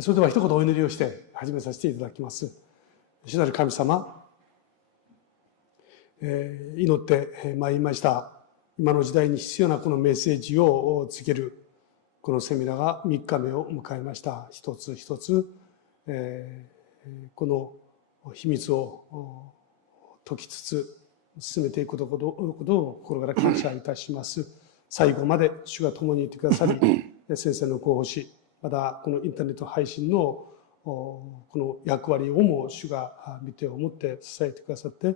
それでは一言お祈りをして始めさせていただきます。主なる神様、祈ってまいりました。今の時代に必要なこのメッセージを告げるこのセミナーが3日目を迎えました。一つ一つ、この秘密を解きつつ進めていくことを心から感謝いたします。最後まで主が共にいてくださり、先生のご奉仕、またこのインターネット配信のこの役割をも主が見てを持って支えてくださって、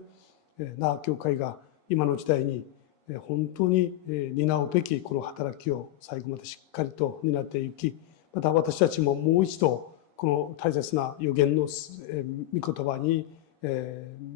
那教会が今の時代に本当に担うべきこの働きを最後までしっかりと担っていき、また私たちももう一度この大切な預言の御言葉に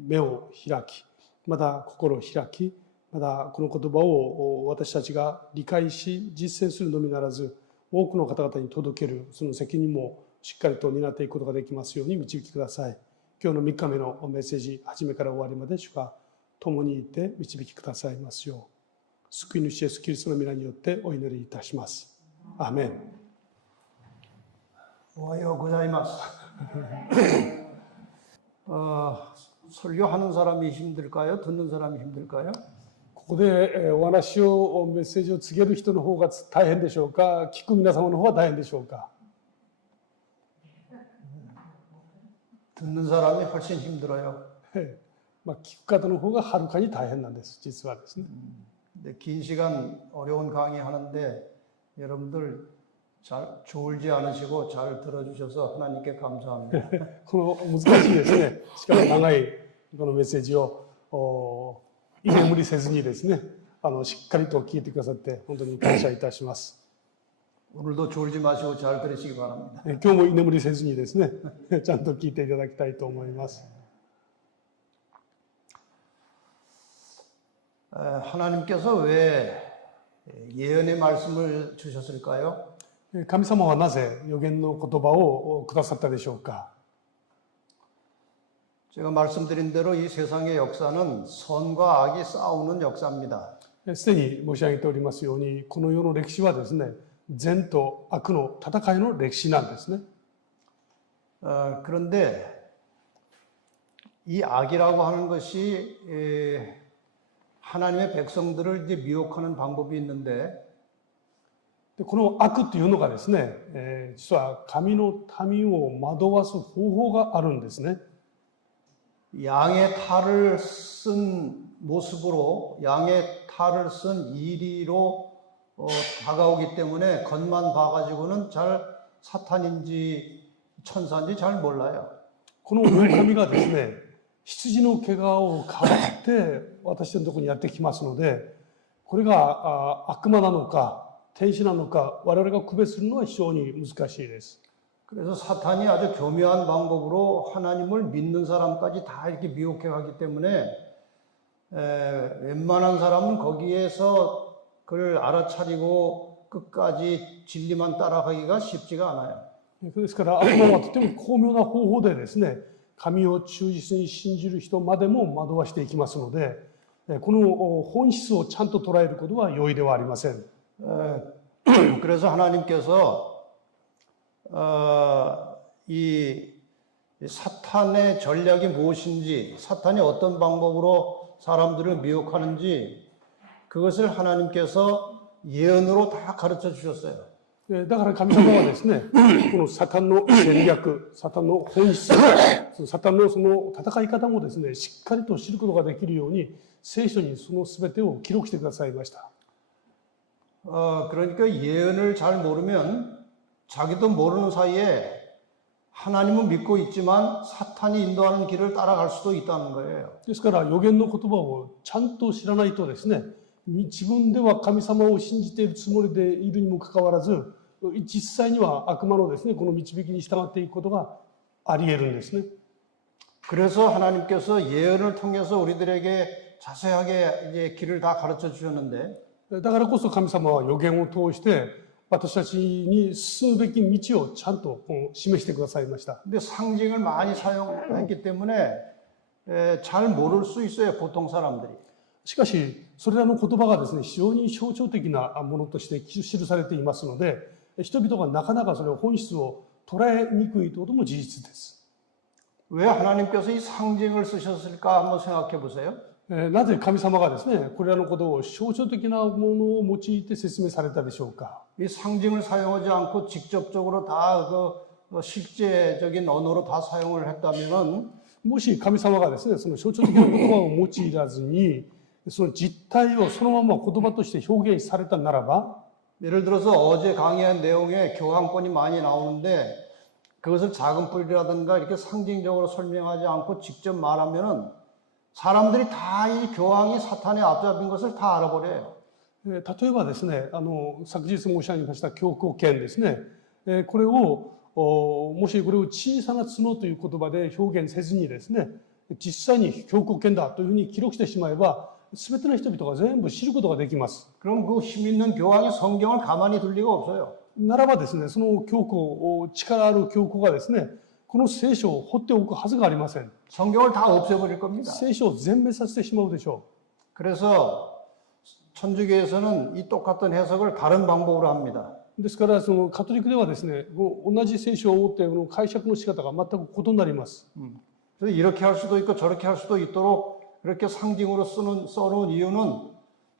目を開き、また心を開き、またこの言葉を私たちが理解し実践するのみならず、多くの方々に届けるその責任もしっかりと担っていくことができますように導きください。今日の3日目のメッセージ、初めから終わりまで主が共にいて導きくださいますよう、救い主イエスキリストの皆によってお祈りいたします。アーメン。おはようございます。설교하는 사람이 힘들까요? 듣는 사람이 힘들까요? ここでお話をメッセージを告げる人の方が大変でしょうか、聞く皆様の方が大変でしょうか。듣는 사람이 훨씬 힘들어요. 聞く方の方がはるかに大変なんです、実はですね。긴 시간 어려운 강의하는데 여러분들 잘 졸지 않으시고 잘 들어주셔서 하나님께 감사합니다. この難しいですね、しかも長いこのメッセージを居眠りせずにですね、しっかりと聞いてくださって本当に感謝いたします。 오늘도 졸지 마시고 잘 들으시기 바랍니다. 今日も居眠りせずにですね、ちゃんと聞いていただきたいと思います。 하나님께서 왜 예언의 말씀을 주셨을까요? 神様はなぜ預言の言葉をくださったでしょうか。 제가 말씀드린 대로 이 세상의 역사는 선과 악이 싸우는 역사입니다. すでに申し上げておりますように、この世の歴史はですね、善と悪の戦いの歴史なんですね。 그런데 이 악이라고 하는 것이 하나님의 백성들을 이제 미혹하는 방법이 있는데, この悪というのがですね、実は神の民を惑わす方法があるんですね。 양의 탈을 쓴 모습으로, 양의 탈을 쓴 이리로 다가오기 때문에 겉만 봐가지고는 잘 사탄인지 천사인지 잘 몰라요. この狼がですね、羊の毛皮をかぶって私のところにやってきますので、これが悪魔なのか天使なのか我々が区別するのは非常に難しいです。 그래서 사탄이 아주 교묘한 방법으로 하나님을 믿는 사람까지 다 이렇게 미혹해 가기 때문에 웬만한 사람은 거기에서 그걸 알아차리고 끝까지 진리만 따라가기가 쉽지가 않아요. ですから悪魔はとても巧妙な方法でですね、神を忠実に信じる人までも惑わしていきますので、この本質をちゃんと捉えることは容易ではありません。 그래서 하나님께서 이 사탄의 전략이 무엇인지, 사탄이 어떤 방법으로 사람들을 미혹하는지 그것을 하나님께서 예언으로 다 가르쳐 주셨어요. だから神様はですね、このサタンの戦略、サタンの本質、サタンのその戦い方もですね、しっかりと知ることができるように聖書にその全てを記録してくださいました。 그러니까 예언을 잘 모르면 자기도 모르는 사이에 하나님은 믿고 있지만 사탄이 인도하는 길을 따라갈 수도 있다는 거예요. ですから預言の言葉をちゃんと知らないとですね、自分では神様を信じているつもりでいるにもかかわらず、実際には悪魔のですね、この導きに従っていくことがあり得るんですね。 그래서 하나님께서 예언을 통해서 우리들에게 자세하게 이제 길을 다 가르쳐 주셨는데, だからこそ神様は預言を通して私たちに進むべき道をちゃんと示してくださいました。 근데 상징을 많이 사용했기 때문에 잘 모를 수 있어요, 보통 사람들이. しかしそれらの言葉がですね、非常に象徴的なものとして記されていますので、人々がなかなかそれを本質を捉えにくいということも事実です。 왜 하나님께서 이 상징을 쓰셨을까 한번 생각해 보세요. なぜ神様がですね、これらのことを象徴的なものを用いて説明されたでしょうか。 이 상징을 사용하지 않고 직접적으로 다 실제적인 언어로 다 사용을 했다면은 もし神様がですね、その象徴的な言葉を用いらずに、その実態をそのまま言葉として表現されたならば、 예를 들어서 어제 강의한 내용에 교황권이 많이 나오는데 그것을 작은 뿔이라든가 이렇게 상징적으로 설명하지 않고 직접 말하면은 사람들이 다 이 교황이 사탄에 앞잡힌 것을 다 알아버려요. 例えばですね、昨日申し上げました教皇権ですね、これをもしこれを小さな角という言葉で表現せずにですね、実際に教皇権だというふうに記録してしまえば、全ての人々が全部知ることができます。 그럼 그 힘 있는 교황이 성경을 가만히 둘 리가 없어요. ならばですね、その教皇、力ある教皇がですね、この聖書を放っておくはずがありません。 성경을 다 없애버릴 겁니다. 聖書を全滅させてしまうでしょ 그래서 천주교에서는 이 똑같은 해석을 다른 방법으로 합니다. う。ですから、そのカトリックではですね、同じ聖書を持ってこの解釈の仕方が全く異なります。 그래서 이렇게 할 수도 있고 저렇게 할 수도 있도록 그렇게 상징으로 써놓은 이유는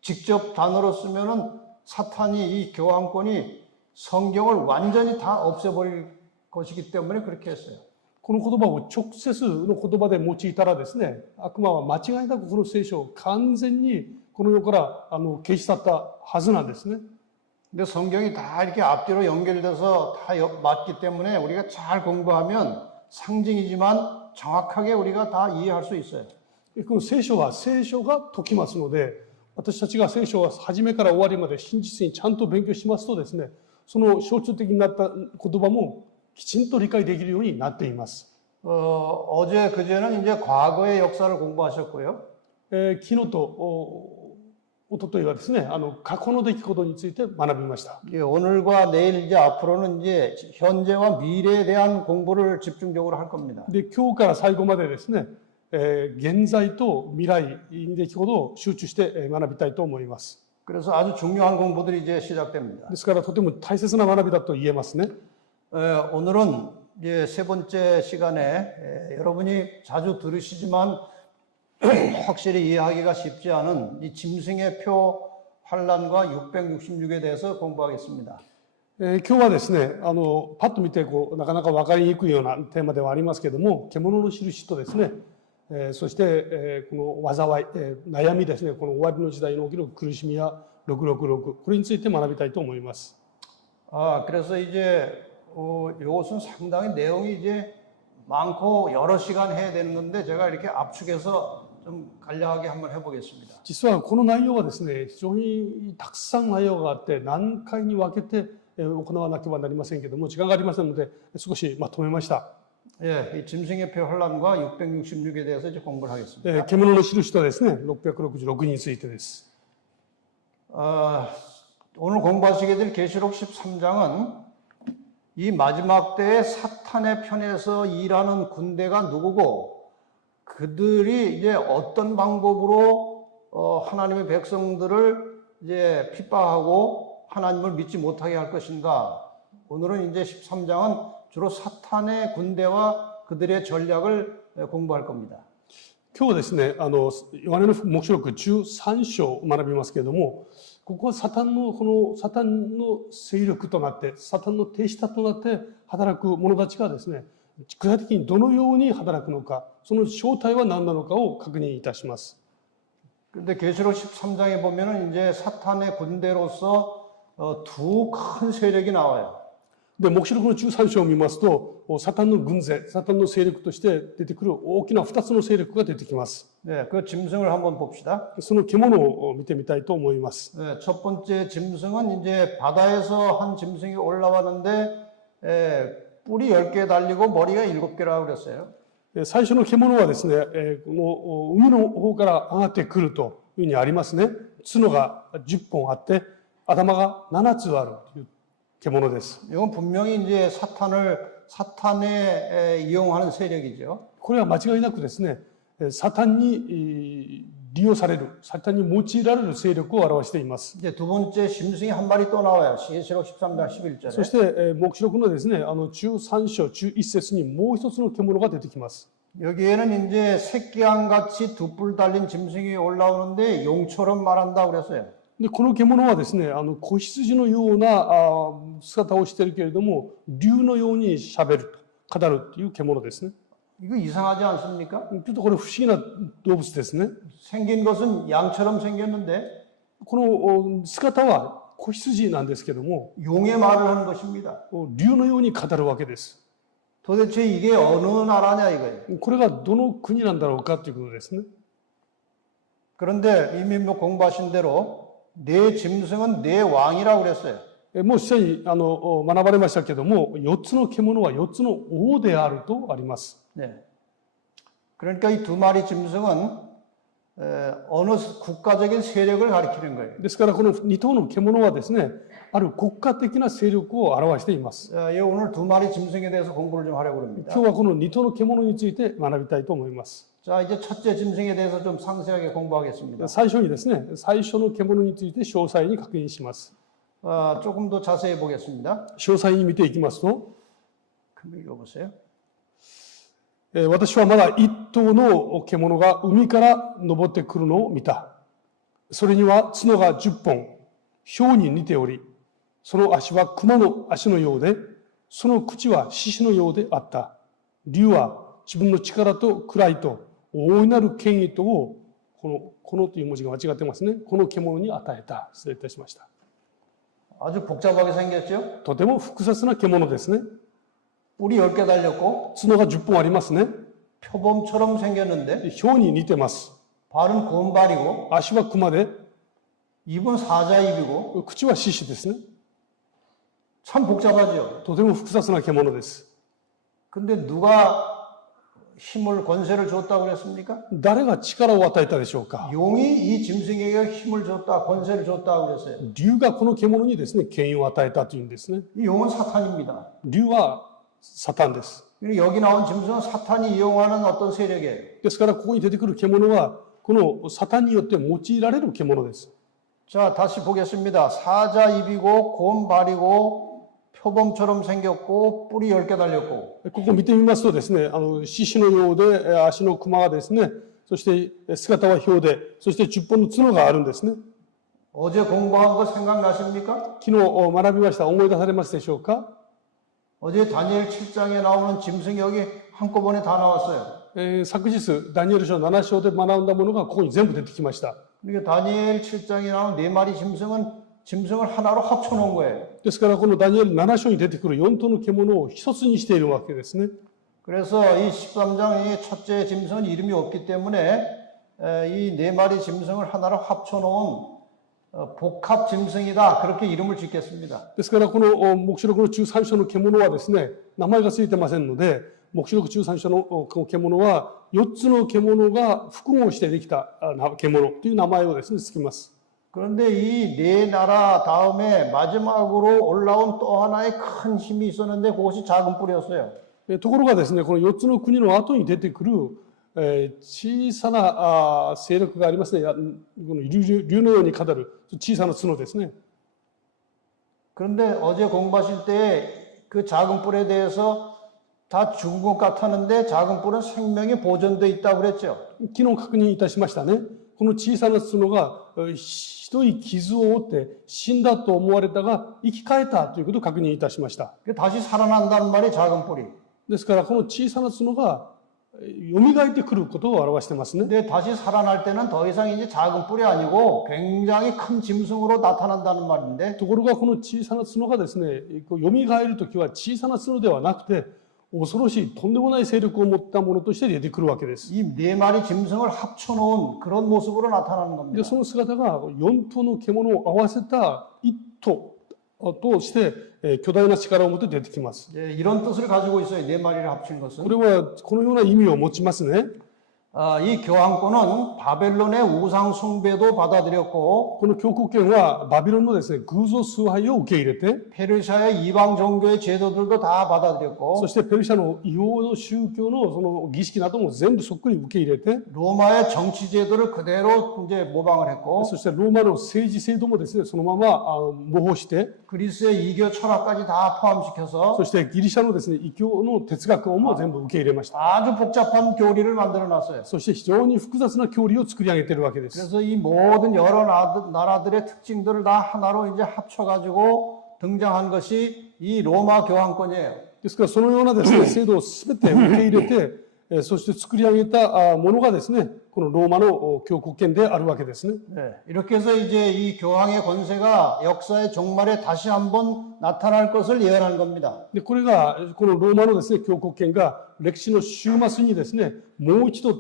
직접 단어로 쓰면은 사탄이 이 교황권이 성경을 완전히 다 없애버릴 것이기 때문에 그렇게 했어요. この言葉を直接の言葉で用いたらですね、悪魔は間違いなくこの聖書を完全にこの世から消し去ったはずなんですね。 근데 성경이 다 이렇게 앞뒤로 연결돼서 다 맞기 때문에 우리가 잘 공부하면 상징이지만 정확하게 우리가 다 이해할 수 있어요. この聖書は聖書が解きますので、私たちが聖書を初めから終わりまで真実にちゃんと勉強しますとですね、その象徴的になった言葉もきちんと理解できるようになっています。 어제 그제는 이제 과거의 역사를 공부하셨고요. 昨日と一昨日はですね、過去の出来事について学びました。 오늘과 내일 이제 앞으로는 이제 현재와 미래에 대한 공부를 집중적으로 할 겁니다. で、今日から最後までですね、現在と未来の出来事を集中して学びたいと思います。 그래서 아주 중요한 공부들이 이제 시작됩니다. ですからとても大切な学びだと言えますね。 오늘은 이제 세 번째 시간에 여러분이 자주 들으시지만 확실히 이해하기가 쉽지 않은 이 짐승의 표 환란과 666에 대해서 공부하겠습니다. 今日はですね、パッと見てなかなか分かりにくいようなテーマではありますけれども、獣の印とですね、そして、この災い、悩みですね、この終わりの時代に起きる苦しみや666、これについて学びたいと思います。 그래서 이제 이것은 상당히 내용이 이제 많고 여러 시간 해야 되는 건데 제가 이렇게 압축해서 좀 간략하게 한번 해보겠습니다. 実はこの内容はですね、非常にたくさん内容があって何回に分けて行わなければなりませんけれども、時間がありませんので少しまとめました。 이 짐승의 표 환란과 666에 대해서 이제 공부를 하겠습니다. 獣の印とですね、666についてです。 오늘 공부하시게 될 계시록 13장은 이 마지막 때에 사탄의 편에서 일하는 군대가 누구고 그들이 이제 어떤 방법으로 하나님의 백성들을 이제 핍박하고 하나님을 믿지 못하게 할 것인가. 오늘은 이제 13장은 주로 사탄의 군대와 그들의 전략을 공부할 겁니다. 今日はですね、ヨハネの黙示録13章を学びますけれども、ここはサタンの勢力となって、サタンの手下となって働く者たちがですね、具体的にどのように働くのか、その正体は何なのかを確認いたします。 근데 계시록 13장에 보면은 이제 사탄의 군대로서 두 큰 세력이 나와요. で、黙示録の13章を見ますと、サタンの軍勢、サタンの勢力として出てくる大きな2つの勢力が出てきます。 네, 그 짐승을 한번 봅시다. その獣を見てみたいと思います。 네, 첫 번째 짐승은 이제 바다에서 한 짐승이 올라왔는데 뿔이 10개 달리고 머리가 7개라고 그랬어요. 最初の獣はですね、この海の方から上がってくるというふうにありますね。角が10本あって、頭が7つあるという獣です。 이건 분명히 이제 사탄에 이용하는 세력이죠. これは間違いなくですね、サタンに利用される、サタンに用いられる勢力を表しています。 이제 두 번째 짐승이 한 마리 또 나와요. 계시록 13장 11절에. そして、黙示録のですね、13章11節にもう一つの獣が出てきます。 여기에는 이제 새끼양같이 두 뿔 달린 짐승이 올라오는데 용처럼 말한다 그랬어요. でこの獣はですね、子羊のような姿をしているけれども、竜のように喋る、語るという獣ですね。 이거 이상하지 않습니까? ちょっとこれ不思議な動物ですね。 생긴 것은 양처럼 생겼는데 この姿は子羊なんですけども、 용의 말을 하는 것입니다. 竜のように語るわけです。 도대체 이게 어느 나라냐 이거예요. これがどの国なんだろうかということですね。 그런데 이미 뭐 공부하신 대로 내 짐승은 내 왕이라고 그랬어요. もう実際に学ばれましたけども、4つの獣は4つの王であるとあります。 네. 그러니까 이 두 마리 짐승은 어느 국가적인 세력을 가리키는 거예요. ですからこの2頭の獣はですね、ある国家的な勢力を表しています。 예, 오늘 두 마리 짐승에 대해서 공부를 좀 하려고 합니다. 今日はこの2頭の獣について学びたいと思います。 자, 이제 첫째 짐승에 대해서 좀 상세하게 공부하겠습니다. 最初にですね、最初の獣について詳細に確認します。 조금 더 자세히 보겠습니다. 詳細に見ていきますと、 큰 읽어보세요. 私はまだ1頭の獣が海から登ってくるのを見た。それには角が10本、豹に似ており、その足は熊の足のようで、その口は獅子のようであった。竜は自分の力と位と大いなる権威とを、このという文字が間違ってますね。この獣に与えた。失礼いたしました。 아주 복잡하게 생겼죠? とても複雑な獣ですね。 뿔이 10개 달렸고 角が10本ありますね。 표범처럼 생겼는데 豹に似てます。 발은 곰발이고 足は熊で、 입은 사자입이고 口は獅子ですね。 참 복잡하죠. とても複雑な獣です。 근데 누가 힘을 권세를 줬다고 그랬습니까? 誰が力を与えたでしょうか。 용이 이 짐승에게 힘을 줬다, 권세를 줬다고 그랬어요. 竜がこの獣にですね、権威を与えたというんですね。 이 용은 사탄입니다. 竜はサタンです。 여기 나온 짐승은 사탄이 이용하는 어떤 세력이에요. ですからここに出てくる獣はこのサタンによって用いられる獣です。 자, 다시 보겠습니다. 사자 입이고 곰발이고 표범처럼 생겼고 뿔이 10개 달렸고 ここ見てみますとですね、獅子のようで足の熊がですね、そして姿は豹で、そして10本の角があるんですね。 어제 공부한 거 생각나십니까? 昨日学びました。思い出されますでしょうか。 어제 다니엘 7장에 나오는 짐승이 여기 한꺼번에 다 나왔어요. 昨日ダニエル書7章で学んだものがここに全部出てきました。 그러니까 다니엘 7장에 나온 네 마리 짐승을 하나로 합쳐놓은 거예요. ですからこのダニエル7章に出てくる4頭の獣を一つにしているわけですね。 그래서 이 13장 이 첫째 짐승은 이름이 없기 때문에 이 네 마리 짐승을 하나로 합쳐놓은 복합 짐승이다. 그렇게 이름을 짓겠습니다. ですからこの黙示録の13章の獣はですね、名前がついてませんので、黙示録13章のこの獣は4つの獣が複合してできた獣という名前をですね、つきます。 그런데 이 네 나라 다음에 마지막으로 올라온 또 하나의 큰 힘이 있었는데 그것이 작은 뿔이었어요. ところがですね、この4つの国の後に出てくる小さな勢力がありますね。この竜のように語る小さな角ですね。 그런데 어제 공부하실 때 그 작은 뿔에 대해서 다 죽은 것 같았는데 작은 뿔은 생명이 보존되어 있다고 그랬죠. 昨日確認いたしましたね。この小さな角がひどい傷を負って死んだと思われたが生き返ったということを確認いたしました。 다시 살아난다는 말이 작은 뿔이. ですからこの小さな角が蘇ってくることを表してますね。 근데 다시 살아날 때는 더 이상 이제 작은 뿔이 아니고 굉장히 큰 짐승으로 나타난다는 말인데 ところがこの小さな角がですね、蘇るときは小さな角ではなくて恐ろしいとんでもない勢力を持ったものとして出てくるわけです。 이 네 마리 짐승을 합쳐놓은 그런 모습으로 나타나는 で 겁니다. その姿が4頭の獣を合わせた一頭として巨大な力を持って出てきます。 이런 뜻을 가지고 있어요. 네 마리를 합친 것은. これはこのような意味を持ちますね。이 교황권은 바벨론의 우상 숭배도 받아들였고 この教皇権はバビロンのですね、偶像崇拝を受け入れて、 페르시아의 이방 종교의 제도들도 다 받아들였고 そしてペルシャの異様の宗教のその儀式なども全部そっくり受け入れて、 로마의 정치 제도를 그대로 이제 모방을 했고 そしてローマの政治制度もですね、そのまま模倣して、 그리스의 이교 철학까지 다 포함시켜서 そしてギリシャのですね、異教の哲学をも全部受け入れました。 아주 복잡한 교리를 만들어 놨어요. そして非常に複雑な教理を作り上げているわけです。 그래서 이 모든 여러 나라들의 특징들을 다 하나로 이제 합쳐가지고 등장한 것이 이 로마 교황권이에요. ですからそのようなですね、制度をすべて受け入れて、そして作り上げたものがですね、このローマの教皇権であるわけですね。 네, 이렇게 해서 이제 이 교황의 권세가 역사의 종말에 다시 한번 나타날 것을 예언한 겁니다. で、これがこのローマのですね、教皇権が歴史の終末にですね、もう一度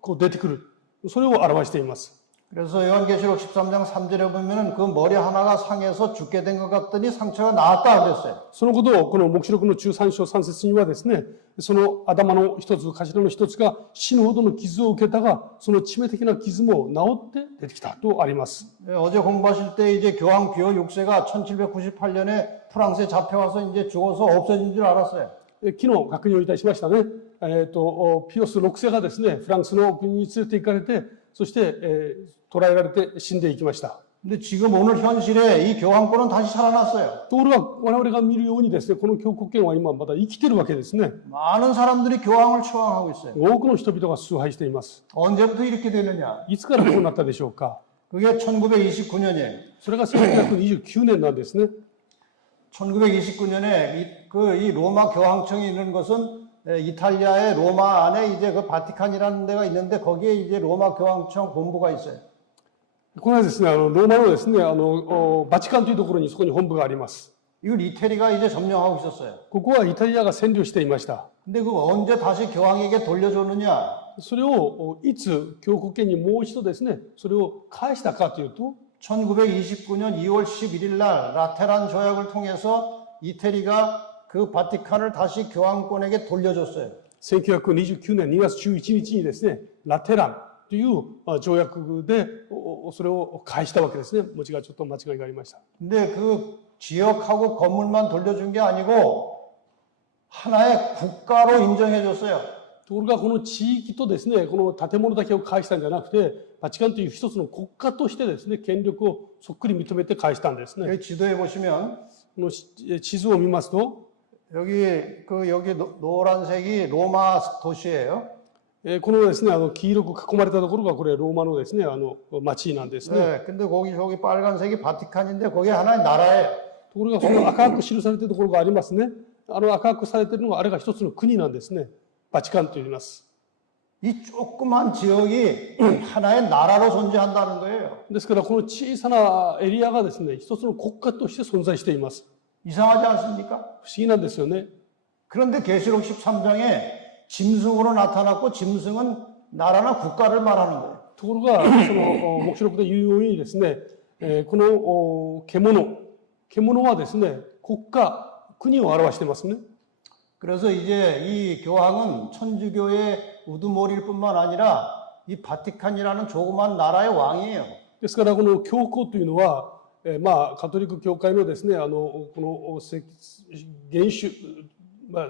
こう出てくる。それを表しています。 그래서 요한계시록 13장 3절에 보면은 그 머리 하나가 상해서 죽게 된 것 같더니 상처가 나았다 그랬어요. そのことをこの黙示録の13章3節にはですね、その頭の一つ、頭の一つが死ぬほどの傷を受けたが、その致命的な傷も治って出てきたとあります。 어제 공부하실 때 이제 교황 비오 6세가 1798년에 프랑스에 잡혀와서 이제 죽어서 없어진 줄 알았어요. 昨日確認をいたしましたね。ピオス6世がですね、フランスの国に連れて行かれて、そして、捕らえられて死んでいきました。 근데 지금 오늘 현실에 이 교황권은 다시 살아났어요. ところが我々が見るようにですね、この教皇権は今まだ生きているわけですね。 많은 사람들이 교황을 추앙하고 있어요. 多くの人々が崇拝しています。 언제부터 이렇게 되느냐? いつからこうなったでしょうか。 그게 1929년이에요. それが1929年なんですね。 1929년에 이 로마 교황청이 있는 것은 이탈리아의 로마 안에 이제 그 바티칸이라는 데가 있는데 거기에 이제 로마 교황청 본부가 있어요. これはですね、ローマのですね、バチカンというところにそこに本部があります。 이걸 이태리가 이제 점령하고 있었어요. ここはイタリアが占領していました。 근데 그거 언제 다시 교황에게 돌려줬느냐? それをいつ教皇権にもう一度ですね、それを返したかというと、 1929년 2월 11일 날 라테란 조약을 통해서 이태리가 그 바티칸을 다시 교황권에게 돌려줬어요. 1929年2月11日にですね、ラテランという条約でそれを返したわけですね。文字がちょっと間違いがありました。 근데 그 지역하고 건물만 돌려준 게 아니고 하나의 국가로 인정해 줬어요. ところがこの地域とですね、この建物だけを返したんじゃなくて、バチカンという一つの国家としてですね、権力をそっくり認めて返したんですね。 여기 지도에 보시면 この地図を見ますと、 여기 노란색이 로마 도시예요. このですね、黄色く囲まれたところがこれローマのですね、町なんですね。 네, 근데 저기 빨간색이 바티칸인데 거기 하나의 나라예요. ところがその赤く記されているところがありますね。赤くされているのがあれが一つの国なんですね。バチカンと言います。 이 조그만 지역이 하나의 나라로 존재한다는 거예요. ですからこの小さなエリアがですね、一つの国家として存在しています。 이상하지 않습니까? 不思議なんですよね。 그런데 계시록 13장에 짐승으로 나타났고 짐승은 나라나 국가를 말하는 거예요. ところがその黙示録で言うようにですね、この獣はですね、国家、国を表してますね。 그래서 이제 이 교황은 천주교의 우두머리일 뿐만 아니라 이 바티칸이라는 조그만 나라의 왕이에요. ですからこの教皇というのは、カトリック教会のですね、この元首、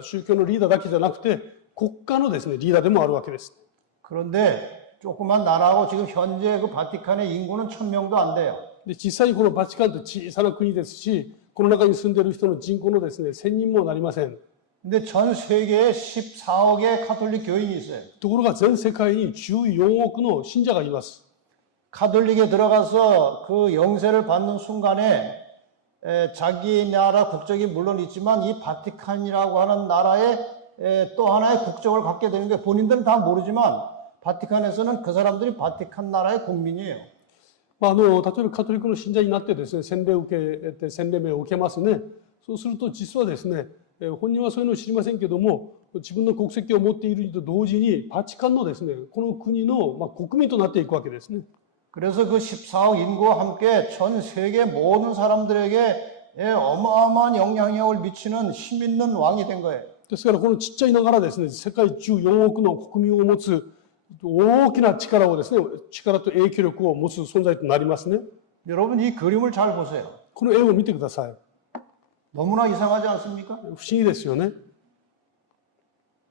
宗教のリーダーだけじゃなくて国家のですね、リーダーでもあるわけです。 그런데 조그만 나라하고 지금 현재 그 바티칸의 인구는 1000명도 안 돼요. で実際にこのバチカンって小さな国ですし、この中に住んでいる人の人口のですね、1000人もなりません。 근데 전 세계에 14억의 카톨릭 교인이 있어요. ところが全世界に14億の信者がいます。 카톨릭에 들어가서 그 영세를 받는 순간에 자기 나라 국적이 물론 있지만 이 바티칸이라고 하는 나라에 또 하나의 국적을 갖게 되는 게 본인들은 다 모르지만 바티칸에서는 그 사람들이 바티칸 나라의 국민이에요. 例えばカトリックの信者になってですね、洗礼名を受けますね。そうすると実はですね、本人はそういうのを知りませんけども、自分の国籍を持っていると同時にバチカンのですね、この国の国民となっていくわけですね。 그래서 그 14억 인구와 함께 전 세계 모든 사람들에게 어마어마한 영향력을 미치는 힘 있는 왕이 된 거예요. ですからこのちっちゃいながらですね、世界14億の国民を持つ大きな力をですね、力と影響力を持つ存在となりますね。 여러분 이 그림을 잘 보세요. この絵を見てください。 너무나 이상하지 않습니까? 不思議ですよね。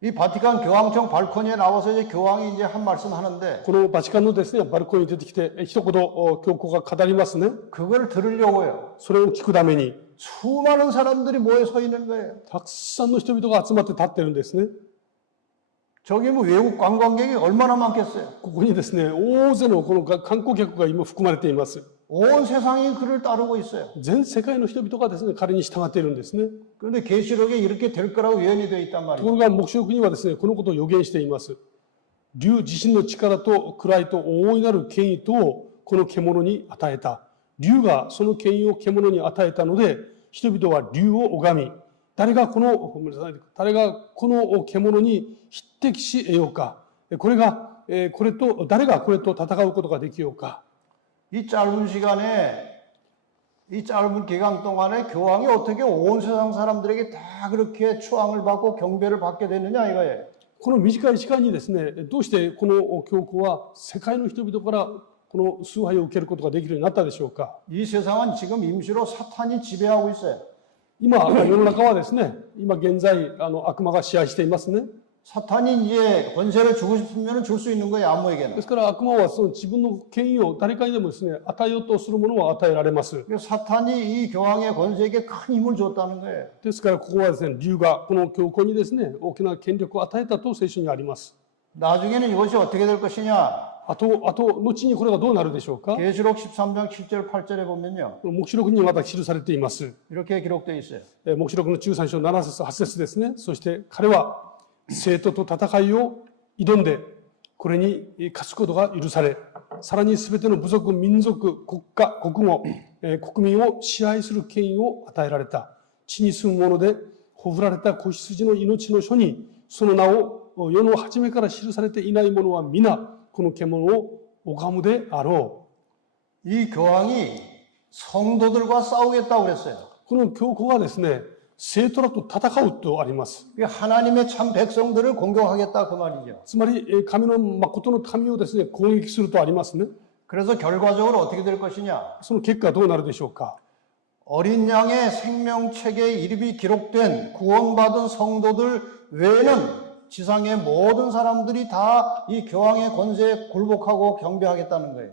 이 바티칸 교황청 발코니에 나와서 이제 교황이 이제 한 말씀 하는데 このバチカンのですね、バルコニーに出てきて、一言、教皇が語りますね。 그걸 들으려고요. それを聞くために、 수많은 사람들이 모여 서 있는 거예요. たくさんの人々が集まって立ってるんですね。 저기 뭐 외국 관광객이 얼마나 많겠어요. ここにですね、大勢のこの観光客が今含まれています。 온 세상이 그를 따르고 있어요. 全世界の人々がですね、彼に従っているんですね。 그런데 계시록에 이렇게 될 거라고 예언이 되어 있단 ところ 말이에요. が、黙示録にはですね、このことを予言しています。竜自身の力と位と大いなる権威とをこの獣に与えた。竜がその権威を獣に与えたので、人々は竜を拝み、誰がこの獣に匹敵し得ようか。誰がこれと戦うことができようか。 이 짧은 시간에 이 짧은 기간 동안에 교황이 어떻게 온 세상 사람들에게 다 그렇게 추앙을 받고 경배를 받게 됐느냐 이거예요. この短い時間にですね、どうしてこの教皇は世界の人々からこの崇拝を受けることができるようになったでしょうか。 이 세상은 지금 임시로 사탄이 지배하고 있어요. 今、世の中はですね、今現在、悪魔が支配していますね。 사탄이 이제 권세를 주고 싶으면 줄 수 있는 거예요, 아무에게나. ですから悪魔はその自分の権威を誰かにでもですね、与えようとするものを与えられます。 그래서 사탄이 이 교황의 권세에게 큰 힘을 줬다는 거예요. ですからここはですね、竜がこの教皇にですね、大きな権力を与えたと聖書にあります。 나중에는 이것이 어떻게 될 것이냐? 後にこれがどうなるでしょうか。 계시록 13장 7절 8절에 보면요. 黙示録にまた記されています。 이렇게 기록되어 있어요. 黙示録の13章7節8節ですね。そして彼は生徒と戦いを挑んで、これに勝つことが許され、さらに全ての部族、民族、国家、国語、国民を支配する権威を与えられた。地に住む者で、ほふられた子羊の命の書に、その名を世の初めから記されていない者は皆、この獣を拝むであろう。이 교황이 성도들과 싸우겠다고 그랬어요. この教皇はですね、生徒らと戦うとあります。 하나님의 참 백성들을 공격하겠다 그 말이죠. つまり、神の誠の民をですね、攻撃するとありますね。 그래서 결과적으로 어떻게 될 것이냐? その結果はどうなるでしょうか。 어린 양의 생명책에 이름이 기록된 구원받은 성도들 외에는 지상의 모든 사람들이 다 이 교황의 권세에 굴복하고 경배하겠다는 거예요.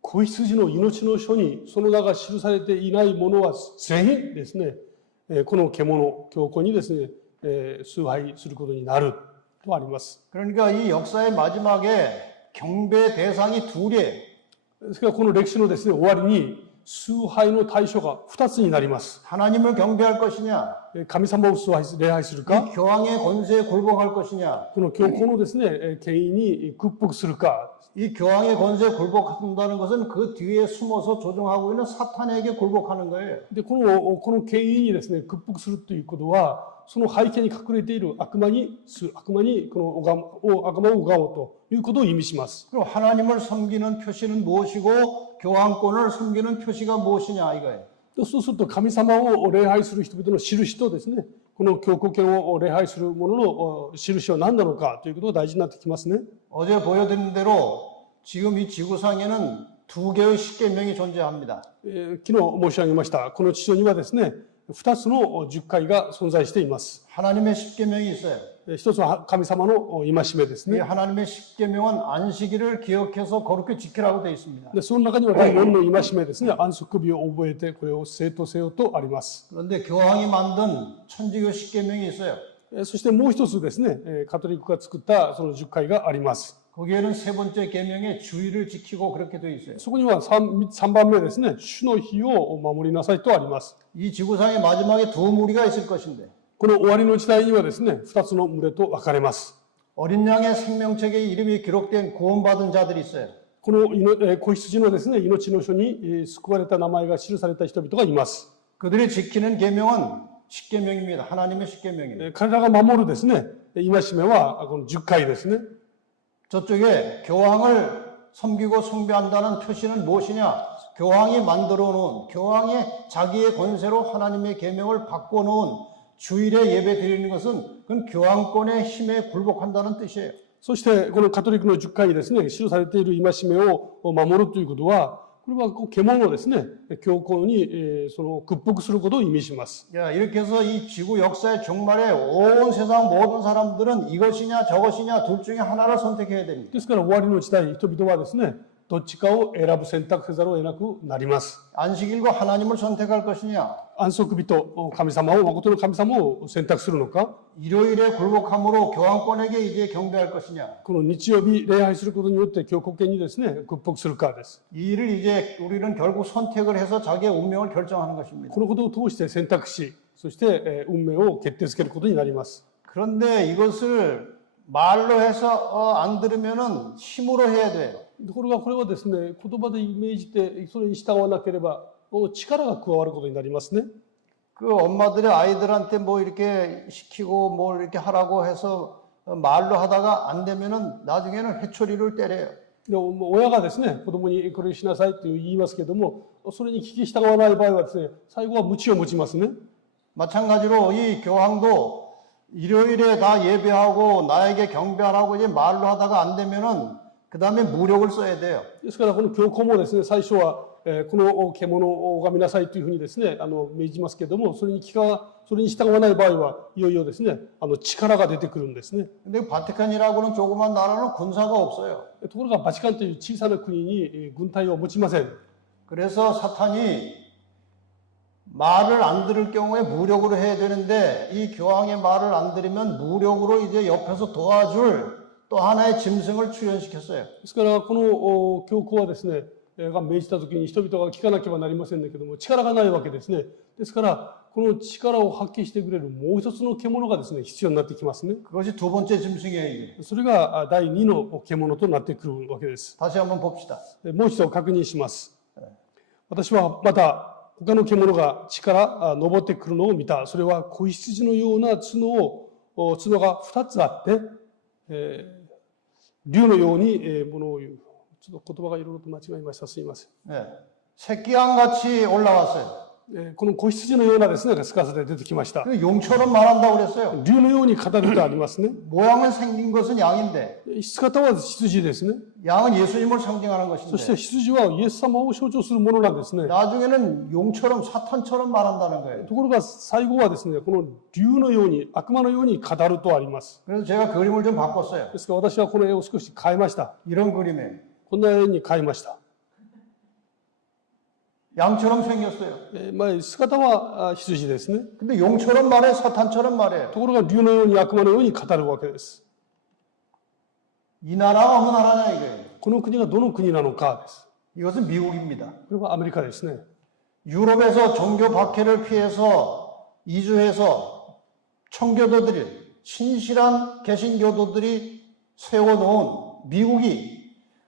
子羊の命の書にその名が記されていない者は全員ですね、この獣、教皇にですね、崇拝することになるとあります。 그러니까 이 역사의 마지막에 경배 대상이 둘이에요. ですからこの歴史のですね、終わりに崇拝の対象が2つになります。 하나님을 경배할 것이냐? 神様を礼拝するか、 이 교황의 권세에 굴복할 것이냐? この教皇のですね、権威に屈服するか。 이 교황의 권세에 굴복한다는 것은 그 뒤에 숨어서 조종하고 있는 사탄에게 굴복하는 거예요. で、この権威にですね、屈服するということは、その背景に隠れている悪魔にこの悪魔を拝おうということを意味します。 그럼 하나님을 섬기는 표시는 무엇이고 교황권을 섬기는 표시가 무엇이냐 이거예요. そうすると神様を礼拝する人々の印とですね、この教皇権を礼拝する者の印は何なのかということが大事になってきますね。 어제 보여드린 대로 지금 이 지구상에는 두 개의 십계명이 존재합니다. 昨日申し上げました。この地上にはですね、2つの十戒が存在しています。 하나님의 십계명이 있어요. 一つは神様の戒めです이 ね。 하나님의 십계명은 안식일을 기억해서 거룩히 지키라고 되어 있습니다. で、その中には第4の戒めですね。安息日を覚えてこれを正当せよとあります。 그런데 교황이 만든 천주교 십계명이 있어요. そしてもう一つですね、カトリックが作ったその十戒があります。 거기에는 세 번째 계명에 주의를 지키고 그렇게 되어 있어요. そこには 3番目ですね、主の日を守りなさいとあります。 이 지구상의 마지막에 두 무리가 있을 것인데 この終わりの時代にはですね、2つの群れと分かれます。 어린 양의 생명책에 이름이 기록된 구원받은 자들이 있어요. この子羊のですね、命の書に救われた名前が記された人々がいます。 그들이 지키는 계명은 십계명입니다. 하나님의 십계명이에요. 彼らが守るですね、戒めはこの10回ですね。 저쪽에 교황을 섬기고 숭배한다는 표시는 무엇이냐? 교황이 만들어 놓은 교황의 자기의 권세로 하나님의 계명을 바꿔 놓은 주일에 예배 드리는 것은 그건 교황권의 힘에 굴복한다는 뜻이에요. そしてこのカトリックの10回にですね、記されている戒めを守るということは、これは獣をですね、強硬にその屈服することを意味します。 야, 이렇게 해서 이 지구 역사의 종말에 온 세상 모든 사람들은 이것이냐 저것이냐 둘 중에 하나를 선택해야 됩니다. ですから終わりの時代、人々はですね、どっちかを選ぶ選択せざるを得なくなります。 안식일과 하나님을 선택할 것이냐, 安息日と神様を、誠の神様を選択するのか、 일요일에 굴복함으로 교황권에게 이제 경배할 것이냐. この日曜日礼拝することによって教皇権にですね、屈服するかです。 이 일을 이제 우리는 결국 선택을 해서 자기의 운명을 결정하는 것입니다. このことを通して選択し、そして運命を決定づけることになります。 그런데 이것을 말로 해서 안 들으면은 힘으로 해야 돼요. ところがこれはですね、言葉でイメージしてそれに従わなければ力が加わることになりますね。 그 엄마들의 아이들한테 뭐 이렇게 시키고 뭘 이렇게 하라고 해서 말로 하다가 안 되면은 나중에는 회초리를 때려요. でも親がですね、子供にこれしなさいと言いますけども、それに聞き従わない場合はですね、最後は鞭を持ちますね。 마찬가지로 이 교황도 일요일에 다 예배하고 나에게 경배하라고 이제 말로 하다가 안 되면은 그 다음에 무력을 써야 돼요. ですからこの教皇もですね、最初はこの獣を拝みなさいというふうにですね、命じますけども、それに従わない場合はいよいよですね、力が出てくるんですね。 근데 바티칸이라고는 조그만 나라는 군사가 없어요. ところがバチカンという小さな国に軍隊を持ちません。 그래서 사탄이 말을 안 들을 경우에 무력으로 해야 되는데 이 교황의 말을 안 들으면 무력으로 이제 옆에서 도와줄 또 하나의 짐승을 출현시켰어요. ですからこの教皇はですね、が命じた時に人々が聞かなければなりませんけども、力がないわけですね。ですからこの力を発揮してくれるもう一つの獣がですね、必要になってきますね。 그것이 두 번째 짐승이에요. 이게. それが第2の獣となってくるわけです。 다시 한번 봅시다. もう一度確認します。私はまた他の獣が地から登ってくるのを見た。それは子羊のような角が2つあって、竜のようにものを言う。ちょっと言葉がいろいろと間違えました。すみません。 네. 새끼양같이 올라왔어요. この子羊のようなですね、スカスで出てきました。 그 용처럼 말한다고 그랬어요. 竜のように語るとありますね。 모양은 생긴 것은 양인데 姿は羊ですね。 양은 예수님을 상징하는 そして 것인데 羊はイエス様を象徴するものなんですね。 나중에는 용처럼 사탄처럼 말한다는 거예요. ところが最後はですね、この竜のように、悪魔のように語るとあります。 그래서 제가 그림을 좀 바꿨어요. ですから私はこの絵を少し変えました。 이런 그림이에요. こんな絵に変えました。 양처럼 생겼어요. 姿は羊ですね。 근데 용처럼 말해, 사탄처럼 말해요. ところが竜のように悪魔のように語るわけです。 이 나라가 어느 나라냐 이거예요. この国がどの国なのかです。 이것은 미국입니다. これはアメリカですね。 유럽에서 종교 박해를 피해서 이주해서 청교도들이 신실한 개신교도들이 세워놓은 미국이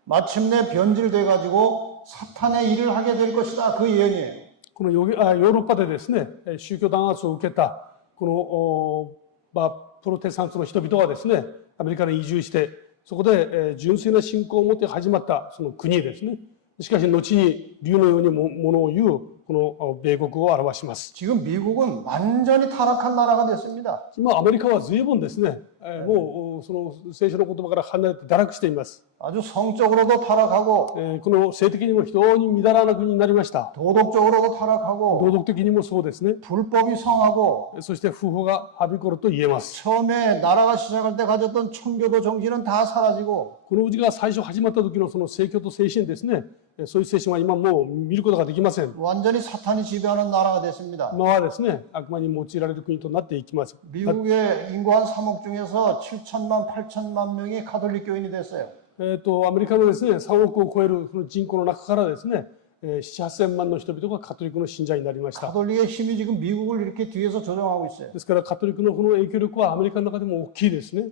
마침내 변질돼 가지고 사탄의 일을 하게 될 것이다. 그 예언이에요. このヨーロッパでですね、宗教弾圧を受けたこのプロテスタントの人々はですね、アメリカに移住して、そこで純粋な信仰を持って始まったその国ですね。しかし後に竜のようにものを言うこの米国を表します。 지금 미국은 완전히 타락한 나라가 됐습니다. 今アメリカは随分ですね、もうその聖書の言葉から離れて堕落しています。 아주 성적으로도 타락하고 この性的にも非常に乱らな国になりました。 도덕적으로도 타락하고 道徳的にもそうですね。 불법이 성하고 そして不法がはびこると言えます。 처음에 나라가 시작할 때 가졌던 청교도 정신은 다 사라지고 このうちが最初始まった時のその聖教と精神ですね、そういう精神は今もう見ることができません。 완전히 사탄이 지배하는 나라가 됐습니다. 今はですね、悪魔に用いられる国となっていきます。 미국의 인구 한 3억 중에서 7천만, 8천만 명이 가톨릭 교인이 됐어요. アメリカのですね、3億を超えるその人口の中からですね、7、8000万の人々がカトリックの信者になりました。 가톨릭의 힘이 지금 미국을 이렇게 뒤에서 조정하고 있어요. ですからカトリックのこの影響力はアメリカの中でも大きいですね。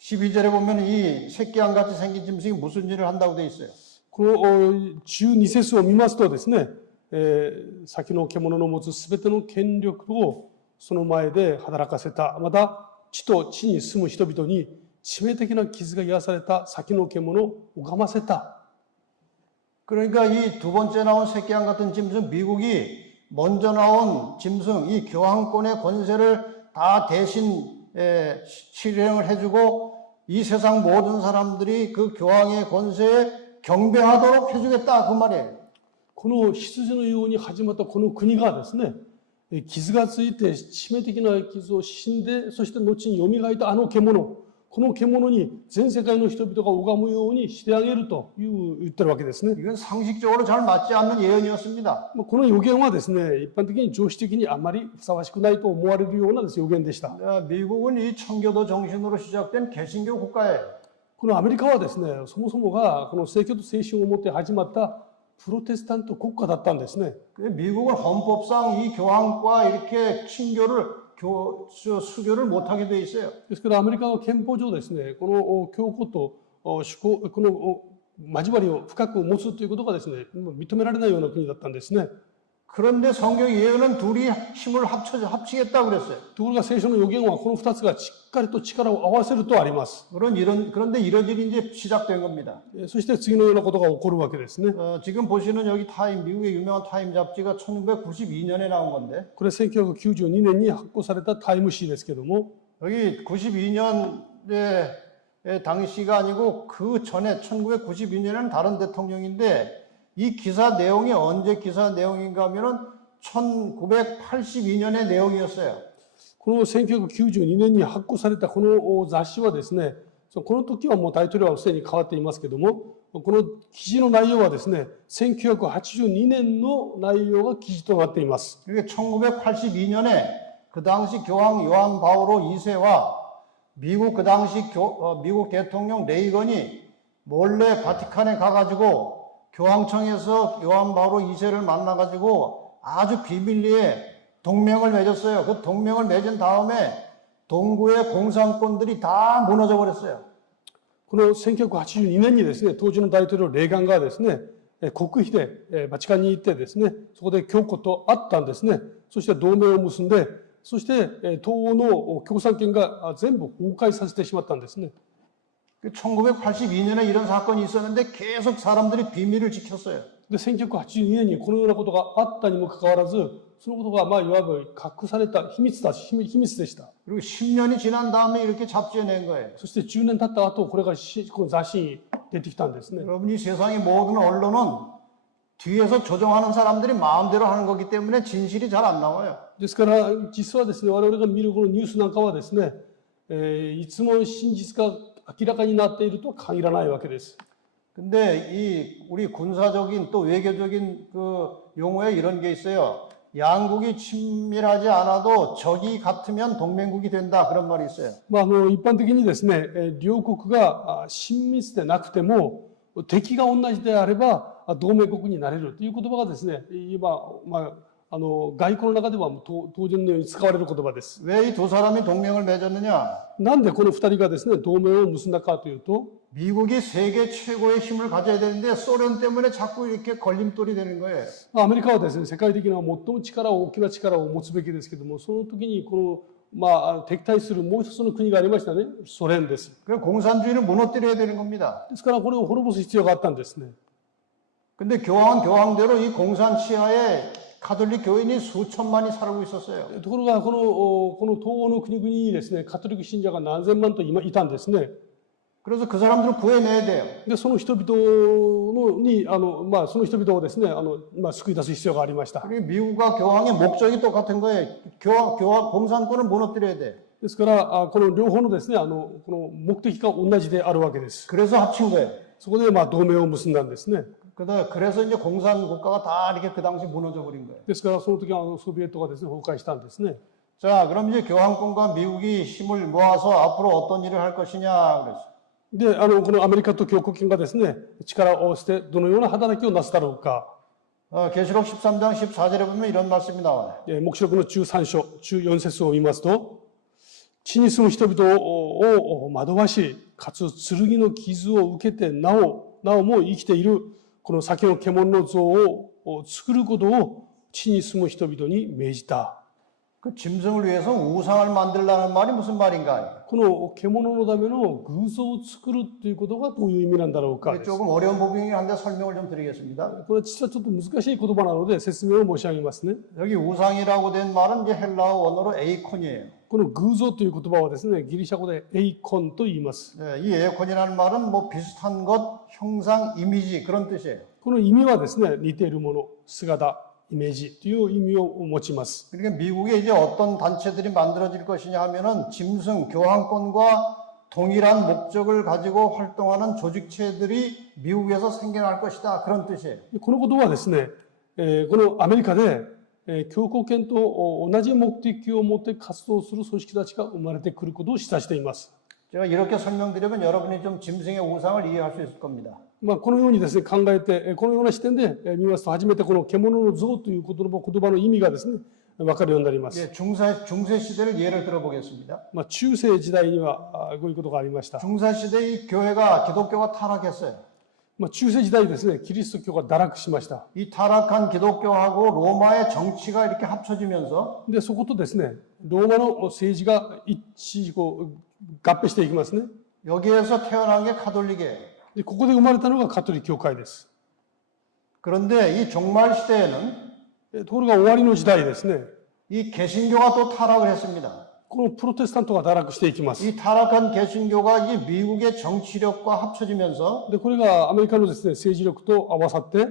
12절에 보면 이 새끼양같이 생긴 짐승이 무슨 일을 한다고 돼 있어요. この12節を見ますとですね、先の獣の持つすべての権力をその前で働かせた。また地と地に住む人々に致命的な傷が癒された先の獣を拝ませた。 그러니까 이 두 번째 나온 새끼양 같은 짐승, 미국이 먼저 나온 짐승, 이 교황권의 권세를 다 대신 실행을 해주고 이 세상 모든 사람들이 그 교황의 권세에 경배하도록 해주겠다 그 말이에요. この羊のように始まったこの国がですね、傷がついて致命的な傷を死んで、そして後に蘇ったあの獣、この獣に全世界の人々が拝むようにしてあげると言ってるわけですね。 이건 상식적으로 잘 맞지 않는 예언이었습니다. この予言はですね、一般的に常識的にあまりふさわしくないと思われるような予言でした。 미국은 이 청교도 정신으로 시작된 개신교 국가예요. このアメリカはですね、そもそもがこの聖教と精神を持って始まったプロテスタント国家だったんですね。 미국은 헌법상 이 교황과 이렇게 친교를 수교를 못하게 돼 있어요. ですからアメリカは憲法上ですね、この教皇と主皇、この交わりを深く持つということがですね、認められないような国だったんですね。 그런데 성경 예언은 둘이 힘을 합치겠다 그랬어요. ところが聖書の予言はこの2つがしっかりと力を合わせるとあります。 그런데 이런 일이 이제 시작된 겁니다. そして次のようなことが起こるわけですね。 지금 보시는 여기 미국의 유명한 타임 잡지가 1992년에 나온 건데 これ1992年に発行されたタイム誌ですけども、 여기 92년에 당시가 아니고 그 전에 1992년에는 다른 대통령인데 이 기사 내용이 언제 기사 내용인가 하면은 1982년의 내용이었어요. この1992年に発行されたこの雑誌はですね、この時はもう大統領はすでに変わっていますけども、この記事の内容はですね、1982年の内容が記事となっています。 1982년에 그 당시 교황 요한 바오로 2세와 미국 그 당시 미국 대통령 레이건이 몰래 바티칸에 가가지고 교황청에서 요한 바오로 2세를 만나가지고 아주 비밀리에 동맹을 맺었어요. 그 동맹을 맺은 다음에 동구의 공산권들이 다 무너져 버렸어요. この1982年にですね、当時の大統領レーガンがですね、国費でバチカンに行ってですね、そこで教皇と会ったんですね。そして同盟を結んで、そして東欧の共産圏が全部崩壊させてしまったんですね。 1982년에 이런 사건이 있었는데 계속 사람들이 비밀을 지켰어요. で、1982年にこのようなことがあったにもかかわらず、そのことがいわば隠された秘密でした。 그리고 10년이 지난 다음에 이렇게 잡지에 낸 거예요. そして10年経った後、これがこの雑誌に出てきたんですね。 여러분 이 세상의 모든 언론은 뒤에서 조종하는 사람들이 마음대로 하는 거기 때문에 진실이 잘 안 나와요. ですから、実はですね、我々が見るこのニュースなんかはですね、いつも真実が明らかになっているとは限らないわけです。 근데 이 우리 군사적인 또 외교적인 그 용어에 이런 게 있어요. 양국이 친밀하지 않아도 적이 같으면 동맹국이 된다 그런 말이 있어요. 一般的にですね、両国が親密でなくても敵が同じであれば同盟国になれるという言葉がですね、今外交の中では当然のように使われる言葉です。 왜 이 두 사람이 동맹을 맺었느냐? なんでこの2人がですね、同盟を結んだかというと、 미국이 세계 최고의 힘을 가져야 되는데 소련 때문에 자꾸 이렇게 걸림돌이 되는 거예요. アメリカはですね、世界的な最も大きな力を持つべきですけども、その時にこの敵対するもう一つの国がありましたね、ソ連です。 그 공산주의를 무너뜨려야 되는 겁니다. ですからこれを滅ぼす必要があったんですね。 근데 교황은 교황대로 이 공산 치하에 가톨릭 교인이 수천만이 살고 있었어요. ところがこの東欧の国々にですね、カトリック信者が何千万と今いたんですね。 그래서 그 사람들을 구해내야 돼요. でその人々にその人々をですね救い出す必要がありました。 그리고 미국과 교황의 목적이 똑같은 거예요. 교황 공산권을 무너뜨려야 돼. ですからこの両方のですねこの目的が同じであるわけです。 그래서 합친 거예요. そこで同盟を結んだんですね。 그래서 이제 공산 국가가 다 이렇게 그 당시 무너져 버린 거예요. ですからその時はソビエトがですね崩壊したんですね。 자, 그럼 이제 교황권과 미국이 힘을 모아서 앞으로 어떤 일을 할 것이냐 그랬어요. でこのアメリカと教国権がですね力を合わせてどのような働きをなすだろうか。 계시록 13장 14절에 보면 이런 말씀이 나와요. 黙示録の13章14節を見ますと、地に住む人々を惑わし、かつ剣の傷を受けてなおも生きているこの先の獣の像を作ることを地に住む人々に命じた。 그 짐승을 위해서 우상을 만들라는 말이 무슨 말인가? この獣のための偶像を作るということがどういう意味なんだろうか。 조금 어려운 부분이긴 한데 설명을 좀 드리겠습니다. これ実はちょっと難しい言葉なので説明を申し上げますね。 여기 우상이라고 된 말은 이제 헬라어 원어로 에이콘이에요. この偶像という言葉はですね、ギリシャ語でエイコンと言います。 예, 이 에이콘이라는 말은 뭐 비슷한 것, 형상, 이미지 그런 뜻이에요. この意味はですね、似ているもの、姿、イメージという意味を持ちます。 그러니까 미국에 이제 어떤 단체들이 만들어질 것이냐 하면은 짐승 교환권과 동일한 목적을 가지고 활동하는 조직체들이 미국에서 생겨날 것이다. 그런 뜻이에요. このことはですね、このアメリカで、教皇権と同じ目的を持って活動する組織たちが生まれてくることを示唆しています。 제가 이렇게 설명드리면 여러분이 좀 짐승의 우상을 이해할 수 있을 겁니다. このようにですね、考えて、このような視点で見ますと、初めてこの獣の像という言葉の意味がですね、分かるようになります。 예, 중세 시대를 예를 들어보겠습니다. 中世時代にはこういうことがありました。 중세 시대의 교회가 기독교가 타락했어요. 中世時代ですね、キリスト教が堕落しました。 이 타락한 기독교하고 로마의 정치가 이렇게 합쳐지면서 で、そことですね、ローマの政治が一致合併していきますね。 여기에서 태어난 게 가톨릭이에요. で、ここで生まれたのがカトリック教会です。 그런데 이 종말 시대에는 ところが終わりの時代ですね、 이 개신교가 또 타락을 했습니다. このプロテスタントが堕落していきます。 이 타락한 개신교가 이 미국의 정치력과 합쳐지면서 で、これがアメリカのですね、政治力と合わさって、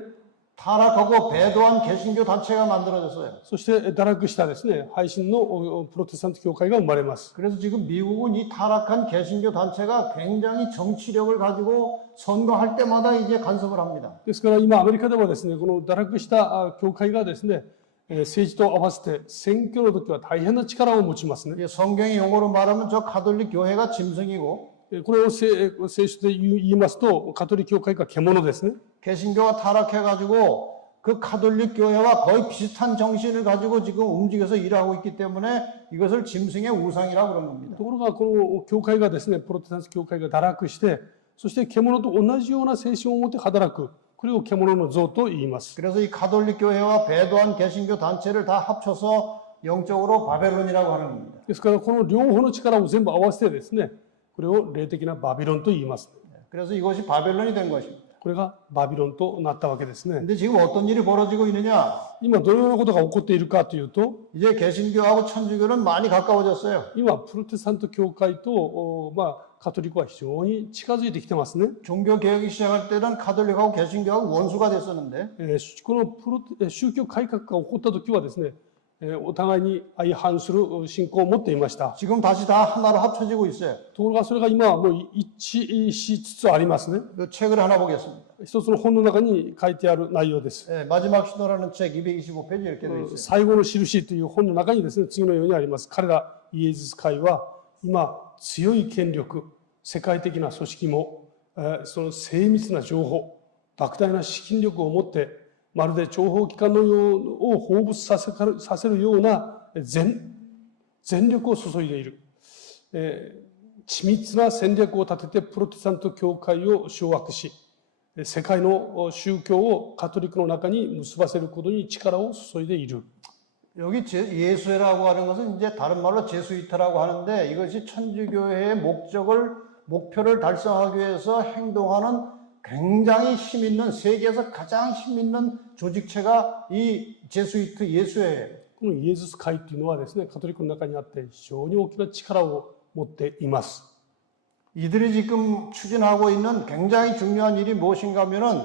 타락하고 배도한 개신교 단체가 만들어졌어요. そして堕落したですね、配信のプロテスタント教会が生まれます。 그래서 지금 미국은 이 타락한 개신교 단체가 굉장히 정치력을 가지고 선거할 때마다 이제 간섭을 합니다. ですから今アメリカではですね、この堕落した教会がですね、政治と合わせて選挙の時は大変な力を持ちますね。 이 성경의 용어로 말하면 저 가톨릭 교회가 짐승이고 これを聖書で言いますと、カトリック教会が獣ですね。 개신교가 타락해가지고 그 가톨릭 교회와 거의 비슷한 정신을 가지고 지금 움직여서 일하고 있기 때문에 이것을 짐승의 우상이라고 그런 겁니다. ところがこの教会がですね、プロテスタント教会が堕落して、そして獣と同じような精神を持って働く。これを獣の像と言います。 그래서 이 가톨릭 교회와 배도한 개신교 단체를 다 합쳐서 영적으로 바벨론이라고 하는 겁니다. ですからこの両方の力を全部合わせてですね、これを霊的なバビロンと言います。 그래서 이것이 바벨론이 된 것입니다. これがバビロンとなったわけですね。 근데 지금 어떤 일이 벌어지고 있느냐? 今どのようなことが起こっているかというと、 이제 개신교하고 천주교는 많이 가까워졌어요. 今プロテスタント教会とカトリックは非常に近づいてきてますね。 종교 개혁이 시작할 때는 가톨릭하고 개신교하고 원수가 됐었는데 この宗教改革が起こった時はですね、お互いに相反する信仰を持っていました。 지금 다시 다 하나로 합쳐지고 있어요. ところがそれが今はもう一致しつつありますね。 그 책을 하나 보겠습니다. 一つの本の中に書いてある内容です。 예, 마지막 시도라는 책 225페이지 이렇게 되어 있어요. 最後の印という本の中にですね、次のようにあります。彼らイエズス会は今強い権力、世界的な組織も、その精密な情報、莫大な資金力を持って、まるで諜報機関のようを放物させるような全力を注いでいる。緻密な戦略を立ててプロテスタント教会を掌握し、世界の宗教をカトリックの中に結ばせることに力を注いでいる。 여기 예수회라고 하는 것은 이제 다른 말로 제수이트라고 하는데 이것이 천주교회의 목표를 달성하기 위해서 행동하는 굉장히 힘 있는 세계에서 가장 힘 있는 조직체가 이 제수이트 예수회예요. このイエズス会というのはですね、カトリックの中にあって非常に大きな力を持っています。 이들이 지금 추진하고 있는 굉장히 중요한 일이 무엇인가 하면은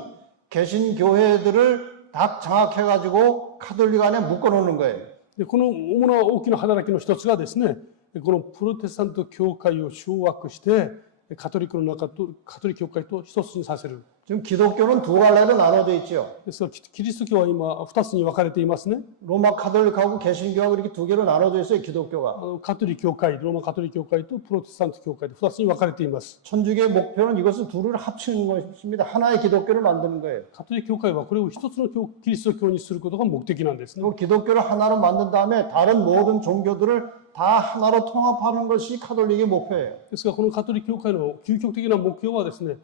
개신교회들을 딱 장악해가지고 가톨릭 안에 묶어놓는 거예요. でこの主な大きな働きの一つがですね、このプロテスタント教会を掌握してカトリック教会と一つにさせる。 지금 기독교는 두 갈래로 나눠져 있죠. ですからキリスト教は今二つに分かれていますね。 로마 가톨릭하고 개신교하고 이렇게 두 개로 나눠져 있어요. 기독교가. カトリック教会、ローマカトリック教会とプロテスタント教会で二つに分かれています。 천주교의 목표는 이것을 둘을 합치는 것입니다. 하나의 기독교를 만드는 거예요. カトリック教会はこれを一つのキリスト教にすることが目的なんですね。 그리고 기독교를 하나로 만든 다음에 다른 모든 종교들을 다 하나로 통합하는 것이 가톨릭의 목표예요. ですからこのカトリック教会の究極的な目標はですね、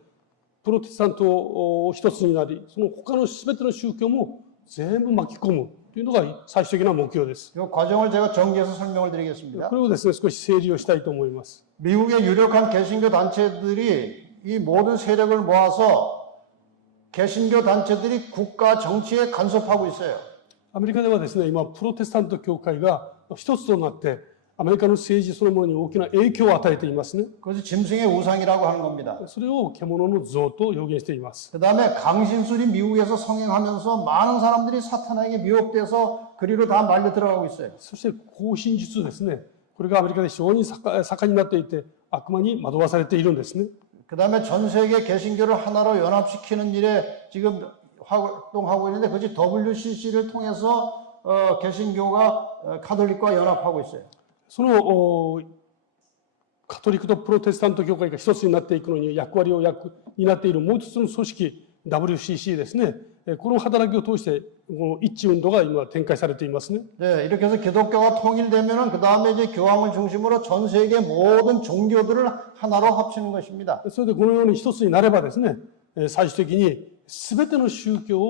プロテスタントを一つになり、その他の全ての宗教も全部巻き込むというのが最終的な目標です。 이 과정을 제가 정리해서 설명을 드리겠습니다. これをですね、少し整理をしたいと思います。 미국의 유력한 개신교 단체들이 이 모든 세력을 모아서 개신교 단체들이 국가 정치에 간섭하고 있어요. アメリカではですね、今プロテスタント教会が一つとなってアメリカの政治そのものに大きな影響を与えていますね。 그것이 짐승의 우상이라고 하는 겁니다. それを獣の像と表現しています。 그 다음에 강신술이 미국에서 성행하면서 많은 사람들이 사탄에게 미혹돼서 그리로 다 말려 들어가고 있어요. そして行進術ですね。これがアメリカで非常に盛んになっていて悪魔に惑わされているんですね。 그 다음에 전 세계 개신교를 하나로 연합시키는 일에 지금 활동하고 있는데 그것이 WCC를 통해서 개신교가 가톨릭과 연합하고 있어요. そのカトリックとプロテスタント教会が一つになっていくのに役割を担っているもう一つの組織 WCC ですね。この働きを通してこの一致運動が今展開されていますね。 네, 이렇게 해서 기독교가 통일되면은 그 다음에 이제 교황을 중심으로 전 세계 모든 종교들을 하나로 합치는 것입니다. それでこのように一つになればですね、最終的に全ての宗教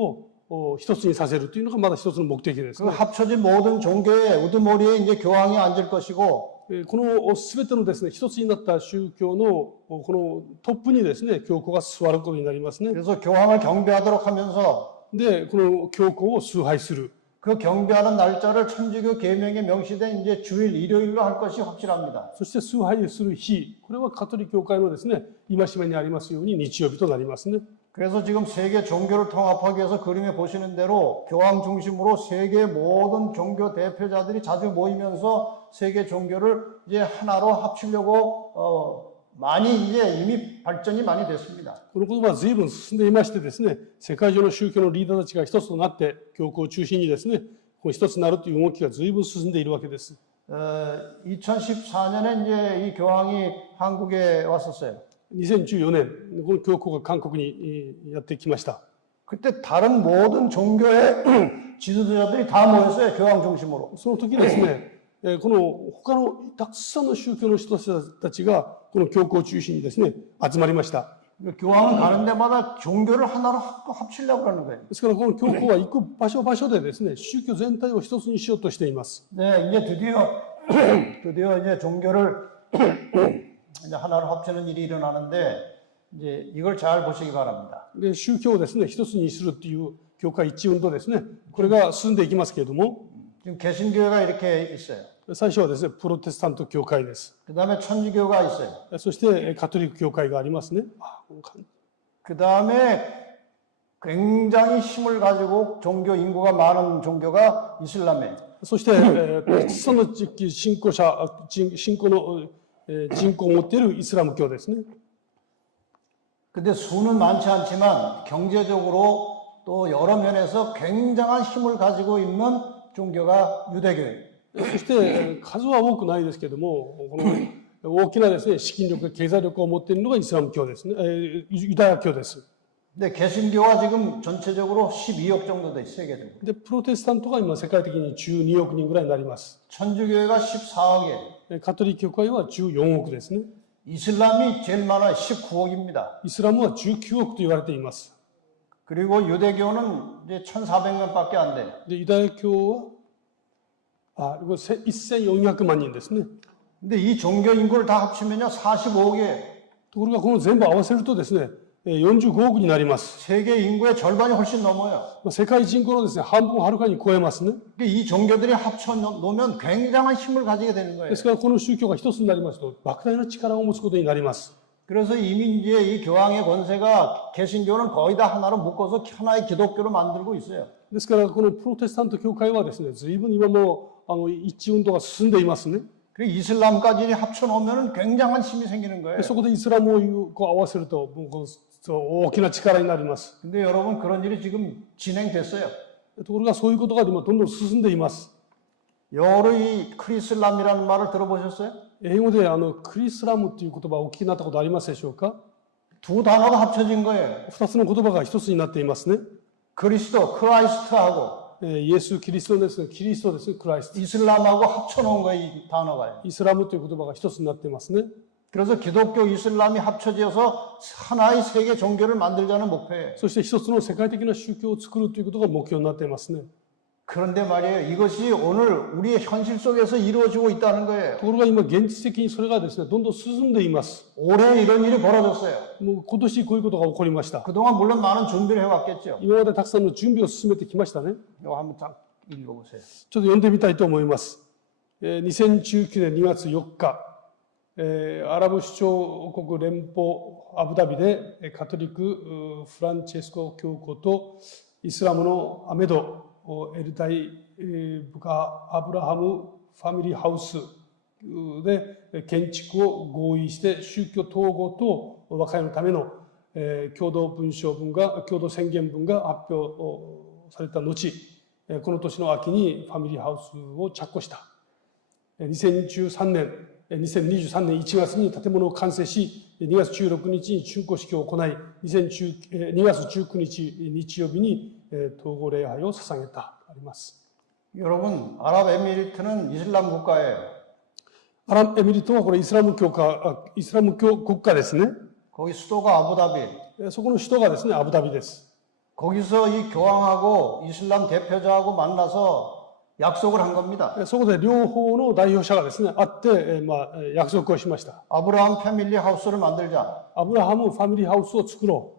を一つにさせるというのがまだ一つの目的です 그 ね。 합쳐진 모든 종교의 우두머리에 이제 교황이 앉을 것이고 この全てのですね、一つになった宗教のこのトップにですね、教皇が座ることになりますね。 그래서 교황을 경배하도록 하면서 で、この教皇を崇拝する。 그 경배하는 날짜를 천주교 계명에 명시된 이제 주일 일요일로 할 것이 확실합니다. そして崇拝する日、これはカトリック教会のですね、戒めにありますように日曜日となりますね。 그래서 지금 세계 종교를 통합하기 위해서 그림에 보시는 대로 교황 중심으로 세계 모든 종교 대표자들이 자주 모이면서 세계 종교를 이제 하나로 합치려고 많이 이제 이미 발전이 많이 됐습니다. このことは随分進んでいましてですね、世界中の宗教のリーダーたちが一つとなって、教皇を中心にですね、この一つになるという動きが随分進んでいるわけです。 2014년에 이제 이 교황이 한국에 왔었어요. 2014年、この教皇が韓国にやってきました。 그때 다른 모든 종교의 지도자들이 다 모였어요. 교황 중심으로. その時ですね、この他のたくさんの宗教の人たちがこの教皇を中心にですね、集まりました。 교황은 가는 데마다 종교를 하나로 합치려고 하는 거예요. ですからこの教皇は行く場所場所でですね、宗教全体を一つにしようとしています。 네, 이제 드디어 이제 종교를 이제 하나로 합치는 일이 일어나는데 이제 이걸 잘 보시기 바랍니다. で、宗教をですね、一つにするという教会一致運動ですね、これが進んでいきますけれども、 지금 개신교회가 이렇게 있어요. 最初はですね、プロテスタント教会です。 그 다음에 천주교가 있어요. そしてカトリック教会がありますね。 그 다음에 굉장히 힘을 가지고 종교 인구가 많은 종교가 이슬람이에요. そして、たくさんの信仰の人口を持っているイスラム教ですね。 근데 수는 많지 않지만 경제적으로 또 여러 면에서 굉장한 힘을 가지고 있는 종교가 유대교예요. そして数は多くないですけれども、この大きなですね、資金力、経済力を持っているのがイスラム教ですね、ユダヤ教です。 근데 개신교가 지금 전체적으로 12억 정도 돼, 세계적으로. で、プロテスタントが今世界的に12億人ぐらいになります。 천주교회가 14억이에요. カトリック教会は14億ですね。 이슬람이 제일 많아요. 19억입니다. イスラムは19億と言われています。 그리고 유대교는 이제 1,400명밖에 안 돼요. で、ユダヤ教は、これ1400万人ですね。 근데 이 종교 인구를 다 합치면요, 45억이에요. ところがこの全部合わせるとですね、45億になります。 세계 인구의 절반이 훨씬 넘어요. 世界人口のですね、半分をはるかに超えますね。 이 종교들이 합쳐 놓으면 굉장한 힘을 가지게 되는 거예요. ですからこの宗教が一つになりますと、莫大な力を持つことになります。 그래서 이미 이제 이 교황의 권세가 개신교는 거의 다 하나로 묶어서 하나의 기독교로 만들고 있어요. ですからこのプロテスタント教会はですね、随分今も一致運動が進んでいますね。 그리고 이슬람까지 합쳐 놓으면 굉장한 힘이 생기는 거예요. そこでイスラムを合わせると、大きな力になります。 근데 여러분 그런 일이 지금 진행됐어요. ところがそういうことが今どんどん進んでいます。 영어로 이 크리슬람이라는 말을 들어보셨어요? 英語でクリスラムという言葉をお聞きになったことありますでしょうか？ 두 단어가 합쳐진 거예요. 二つの言葉が一つになっていますね。 그리스도, 크라이스트하고 イエス・キリストですね。キリストですね。クライスト。 이슬람하고 합쳐놓은 거예요, 이 단어가요. イスラムという言葉が一つになっていますね。 그래서 기독교, 이슬람이 합쳐져서 하나의 세계 종교를 만들자는 목표예요. そして一つの世界的な宗教を作るということが目標になっていますね。 그런데 말이에요. 이것이 오늘 우리의 현실 속에서 이루어지고 있다는 거예요. ところが今現実的にそれがですね、どんどん進んでいます。 올해 이런 일이 벌어졌어요. もう今年こういうことが起こりました。 그동안 물론 많은 준비를 해왔겠죠. 今までたくさんの準備を進めてきましたね。 이거 한번 딱 읽어보세요. ちょっと読んでみたいと思います。2019年2月4日、アラブ首長国連邦アブダビでカトリックフランチェスコ教皇とイスラムのアメドエルダイ部下アブラハムファミリーハウスで建築を合意して宗教統合と和解のための共同宣言文が発表された後、この年の秋にファミリーハウスを着工した。2023年1月に建物を完成し、2月16日に竣工式を行い、2月19日日曜日に統合礼拝を捧げたあります。여러분, 아랍에미리트는 이슬람 국가예요. アラブエミリトはこれイスラム教国家ですね。 거기 수도가 아부다비. そこの首都がですね、アブダビです。 거기서 이 교황하고 이슬람 대표자하고 만나서 약속을 한 겁니다. そこで両方の代表者がですね、会って、約束をしました。 아브라함 패밀리 하우스를 만들자. アブラハムファミリーハウスを作ろ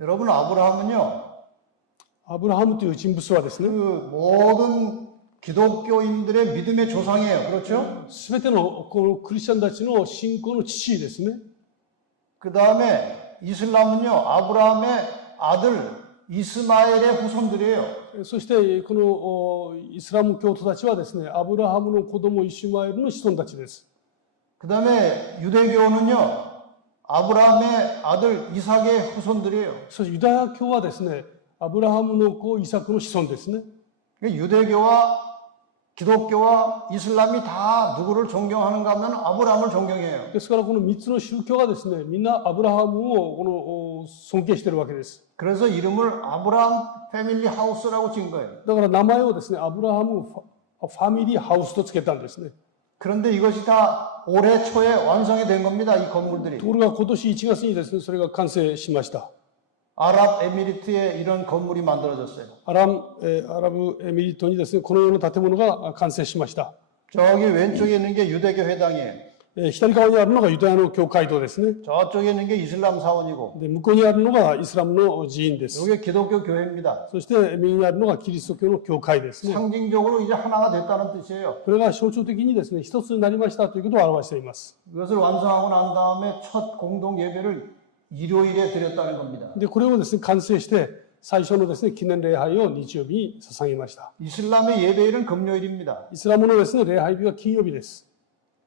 여러분, 아브라함은요, う。アブラハムという人物はですね、 그 모든 기독교인들의 믿음의 조상이에요. 그렇죠? すべてのこのクリスチャンたちの信仰の父ですね。 그 다음에 이슬람은요, 아브라함의 아들 이스마엘의 후손들이에요. そしてこのイスラム教徒たちはですね、アブラハムの子供イシュマエルの子孫たちです。 그 다음에 유대교는요, 아브라함의 아들 이삭의 후손들이에요. そしてユダヤ教はですね、アブラハムの子イサクの子孫ですね。 유대교와 기독교와 이슬람이 다 누구를 존경하는가 하면 아브라함을 존경해요. ですからこの3つの宗教がですね、みんなアブラハムをこの尊敬しているわけです。 그래서 이름을 아브라함 패밀리 하우스라고 지은 거예요. だから名前をですね、アブラハムファミリーハウスとつけたんですね。 그런데 이것이 다 올해 초에 완성이 된 겁니다. 이 건물들이. ところが今年1月にですね、それが完成しました。 아랍에미리트에 이런 건물이 만들어졌어요. アラブエミリートにですね、このような建物が完成しました。 저기 왼쪽에 있는 게 유대교 회당이에요. 左側にあるのがユダヤの教会堂ですね。 저쪽에 있는 게 이슬람 사원이고 で、向こうにあるのがイスラムの寺院です。 여기 기독교 교회입니다. そして右にあるのがキリスト教の教会ですね。 상징적으로 이제 하나가 됐다는 뜻이에요. これが象徴的にですね、一つになりましたということを表しています。 그것을 완성하고 난 다음에 첫 공동 예배를 일요일에 드렸다는 겁니다. で、これをですね、完成して、最初のですね、記念礼拝を日曜日に捧げました。 이슬람의 예배일은 금요일입니다. イスラムのですね、礼拝日は金曜日です。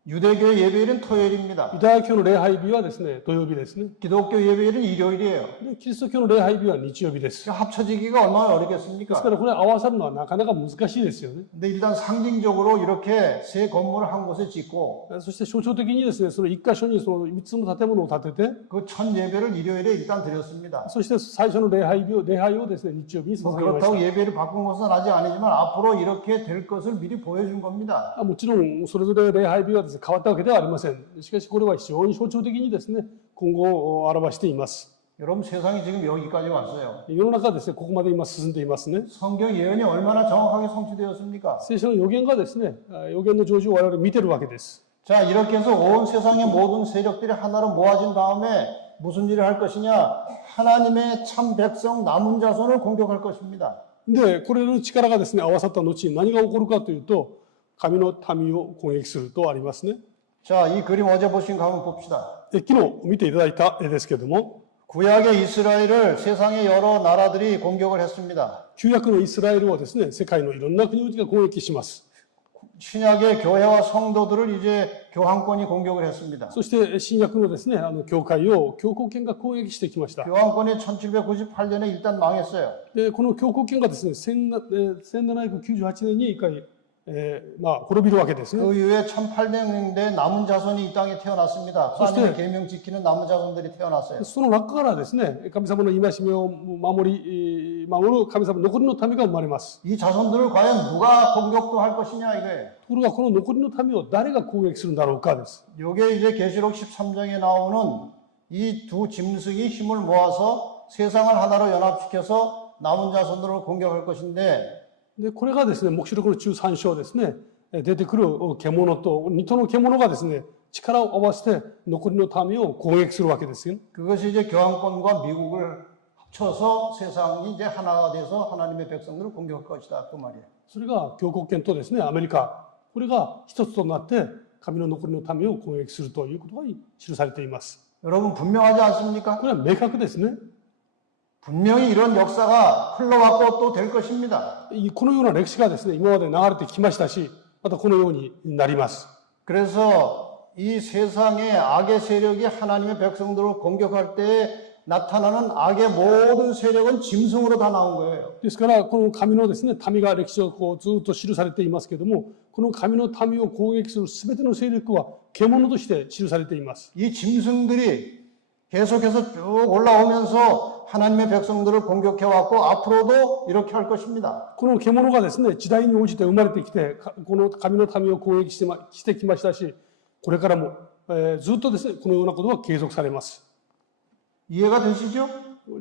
유대교의 예배일은 토요일입니다. ユダヤ教の礼拝日はですね、土曜日ですね。 기독교 예배일은 일요일이에요. で、キリスト教の礼拝日は日曜日です。 합쳐지기가 얼마나 です 어렵겠습니까? からこれ合わさるのはなかなか難しいですよね。 근데 일단 상징적으로 이렇게 새 건물을 한 곳에 짓고 そして象徴的にですね、その一箇所にその3つの建物を建てて、 그 첫 예배를 일요일에 일단 드렸습니다. そして最初の礼拝をですね、日曜日に捧げまし 그렇다고 た。 예배를 바꾼 것은 아직 아니지만 앞으로 이렇게 될 것을 미리 보여준 겁니다. もちろんそれぞれ礼拝日はですね、変わったわけではありません。しかしこれは非常に象徴的にですね、今後を表しています。 여러분 세상이 지금 여기까지 왔어요. 世の中はですね、ここまで今進んでいますね。 성경 예언이 얼마나 정확하게 성취되었습니까? 聖書の予言がですね、予言の成就を我々見てるわけです。 자, 이렇게 해서 온 세상의 모든 세력들이 하나로 모아진 다음에 무슨 일을 할 것이냐? 하나님의 참 백성 남은 자손을 공격할 것입니다. で、これの力がですね、合わさった後に何が起こるかというと、神の民を攻撃するとありますね。 자, 이 그림 어제 보신 거 한번 봅시다. 昨日見ていただいた絵ですけれども、 구약의 이스라엘을 세상의 여러 나라들이 공격을 했습니다. 旧約のイスラエルをですね、世界のいろんな国々が攻撃します。 신약의 교회와 성도들을 이제 교황권이 공격을 했습니다. そして新約のですね、教会を教皇権が攻撃してきました。 교황권이 1798년에 일단 망했어요. で、この教皇権がですね、1798年に一回、滅びるわけですね。 그 이후에 1800년대 남은 자손이 이 땅에 태어났습니다. 하나님의 그때- 계명 지키는 남은 자손들이 태어났어요. その中からですね、神様の戒めを守る神様の残りの民が生まれます。 이 자손들을 과연 누가 공격도 할 것이냐 이거예요. ところがこの残りの民を誰が攻撃するんだろうかです。 이게 이제 계시록 13장에 나오는 이 두 짐승이 힘을 모아서 세상을 하나로 연합시켜서 남은 자손들을 공격할 것인데 で、これがですね、黙示録の13章ですね、出てくる獣と二頭の獣がですね、力を合わせて残りの民を攻撃するわけですよ。 그것이 이제 교황권과 미국을 합쳐서 세상이 이제 하나가 돼서 하나님의 백성들을 공격할 것이다 그 말이에요. それが教皇権とですね、アメリカ、これが一つとなって神の残りの民を攻撃するということが記されています。 여러분 분명하지 않습니까? これは明確ですね。 분명히 이런 역사가 흘러왔고 또 될 것입니다. このような歴史がですね、今まで流れてきましたし、またこのようになります。 그래서 이 세상의 악의 세력이 하나님의 백성들을 공격할 때 나타나는 악의 모든 세력은 짐승으로 다 나온 거예요. ですから、この神のですね、民が歴史をこうずっと記されていますけれども、この神の民を攻撃するすべての勢力は獣として記されています。 이 짐승들이 계속해서 쭉 올라오면서 하나님의 백성들을 공격해왔고 앞으로도 이렇게 할 것입니다. この獣がですね、時代に応じて生まれてきて、この神の民を攻撃してきましたし、これからも、ずっとですね、このようなことは継続されます。 이해가 되시죠?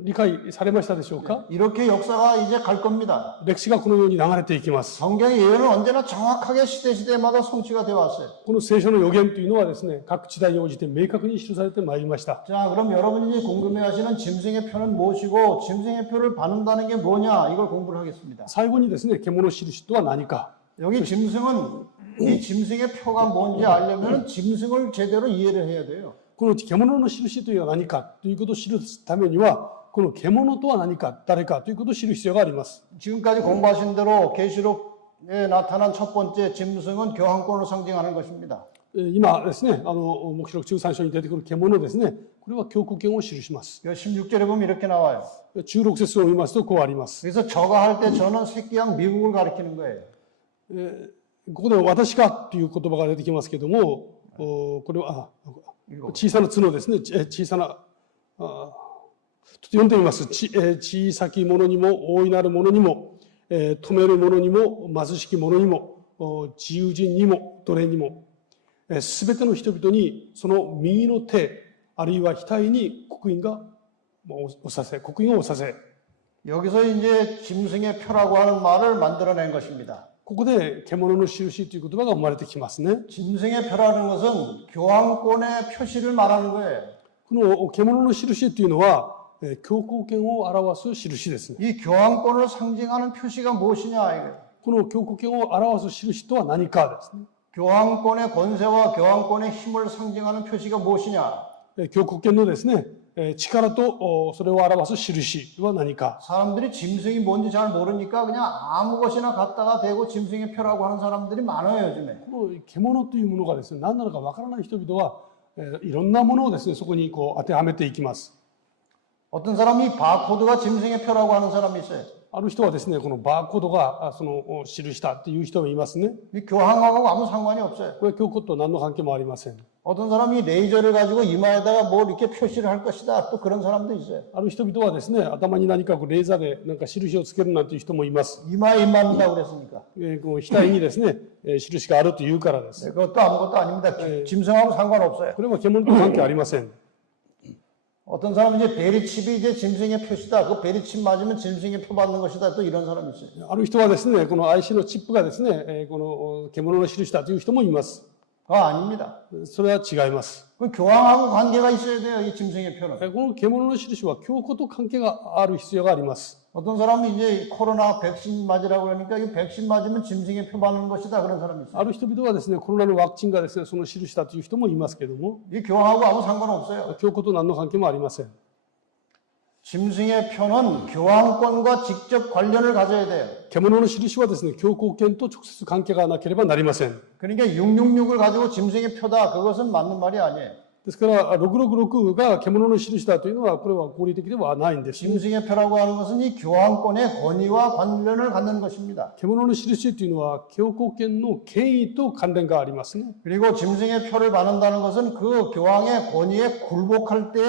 理解されましたでしょうか？ 이렇게 역사가 이제 갈 겁니다. 歴史がこのように流れていきます。 성경의 예언은 언제나 정확하게 시대마다 성취가 되어 왔어요. この聖書の予言というのはですね、各時代に応じて明確に記されてまいりました。 자, 그럼 여러분이 궁금해하시는 짐승의 표는 무엇이고 짐승의 표를 받는다는 게 뭐냐 이걸 공부를 하겠습니다. 最後にですね、獣印とは何か。 여기 짐승은 이 짐승의 표가 뭔지 알려면 짐승을 제대로 이해를 해야 돼요. この獣の印というのは何かということを知るためには、この獣とは何か、誰かということを知る必要があります。 지금까지 공부하신 대로 계시록에 나타난 첫 번째 짐승은 교황권을 상징하는 것입니다. 今ですね、黙示録13章に出てくる獣ですね、これは教皇権を記します。 16절에 보면 이렇게 나와요. 16節を見ますとこうあります。 그래서 저가 할 때 저는 새끼양 미국을 가리키는 거예요. ここで私かという言葉が出てきますけれども、これは小さな角ですね、小さな、読んでみます。小さき者にも大いなる者にも、止める者にも貧しき者にも、自由人にも奴隷にも、すべての人々にその右の手、あるいは額に刻印を押させ。 여기서 이제 짐승의 표라고 하는 말을 만들어낸 것입니다. ここで獣の印という言葉が生まれてきますね。 짐승의 표라는 것은 교황권의 표시를 말하는 거예요. この獣の印というのは、教皇権を表す印ですね。 이 교황권을 상징하는 표시가 무엇이냐 이거예요. この教皇権を表す印とは何かですね。 교황권의 권세와 교황권의 힘을 상징하는 표시가 무엇이냐? 教皇権のですね、力とそれを表す印は何か。 사람들이 짐승이 뭔지 잘 모르니까 그냥 아무 것이나 갖다가 대고 짐승의 표라고 하는 사람들이 많아요, 요즘에. この獣というものがですね、何なのかわからない人々は、いろんなものをですね、そこにこう当てはめていきます。 어떤 사람이 바코드가 짐승의 표라고 하는 사람이 있어요. ある人はですね、このバーコードがその印だっていう人もいますね。 이 교황하고 아무 상관이 없어요. これは教皇と何の関係もありません。 어떤 사람이 레이저를 가지고 이마에다가 뭘 이렇게 표시를 할 것이다. 또 그런 사람도 있어요. ある人々はですね、頭に何かこうレーザーでなんか印をつけるなんていう人もいます。 이마에 입 맞는다고 그랬으니까. こう額にですね、印があるというからです。 그것도 아무것도 아닙니다. 짐승하고 상관없어요. これは獣と関係ありません。 어떤 사람은 이제 베리칩이 이제 짐승의 표시다. 그 베리칩 맞으면 짐승의 표 받는 것이다. 또 이런 사람이 있어요. ある人はですね、この IC のチップがですね、この獣の印だという人もいます。 그거 아닙니다. それは違います。 그 교황하고 관계가 있어야 돼요. 이 짐승의 표는. この獣の印は教皇と関係がある必要があります。 어떤 사람이 이제 코로나 백신 맞으라고 그러니까 이 백신 맞으면 짐승의 표 받는 것이다. 그런 사람이 あ 있어요. る人々はですね、コロナのワクチンがですね、その印だという人もいますけれども、 이 교황하고 아무 상관없어요. 教皇と何の関係もありません。 짐승의 표는 교황권과 직접 관련을 가져야 돼요. 獣の印はですね、教皇権と直接関係がなければなりません。 그러니까 666을 가지고 짐승의 표다. 그것은 맞는 말이 아니에요. ですから666が獣の印だというのはこれは合理的ではないんです。 짐승의 표라고 하는 것은 이 교황권의 권위와 관련을 갖는 것입니다. 獣の印というのは教皇権の権威と関連がありますね。 그리고 짐승의 표를 받는다는 것은 그 교황의 권위에 굴복할 때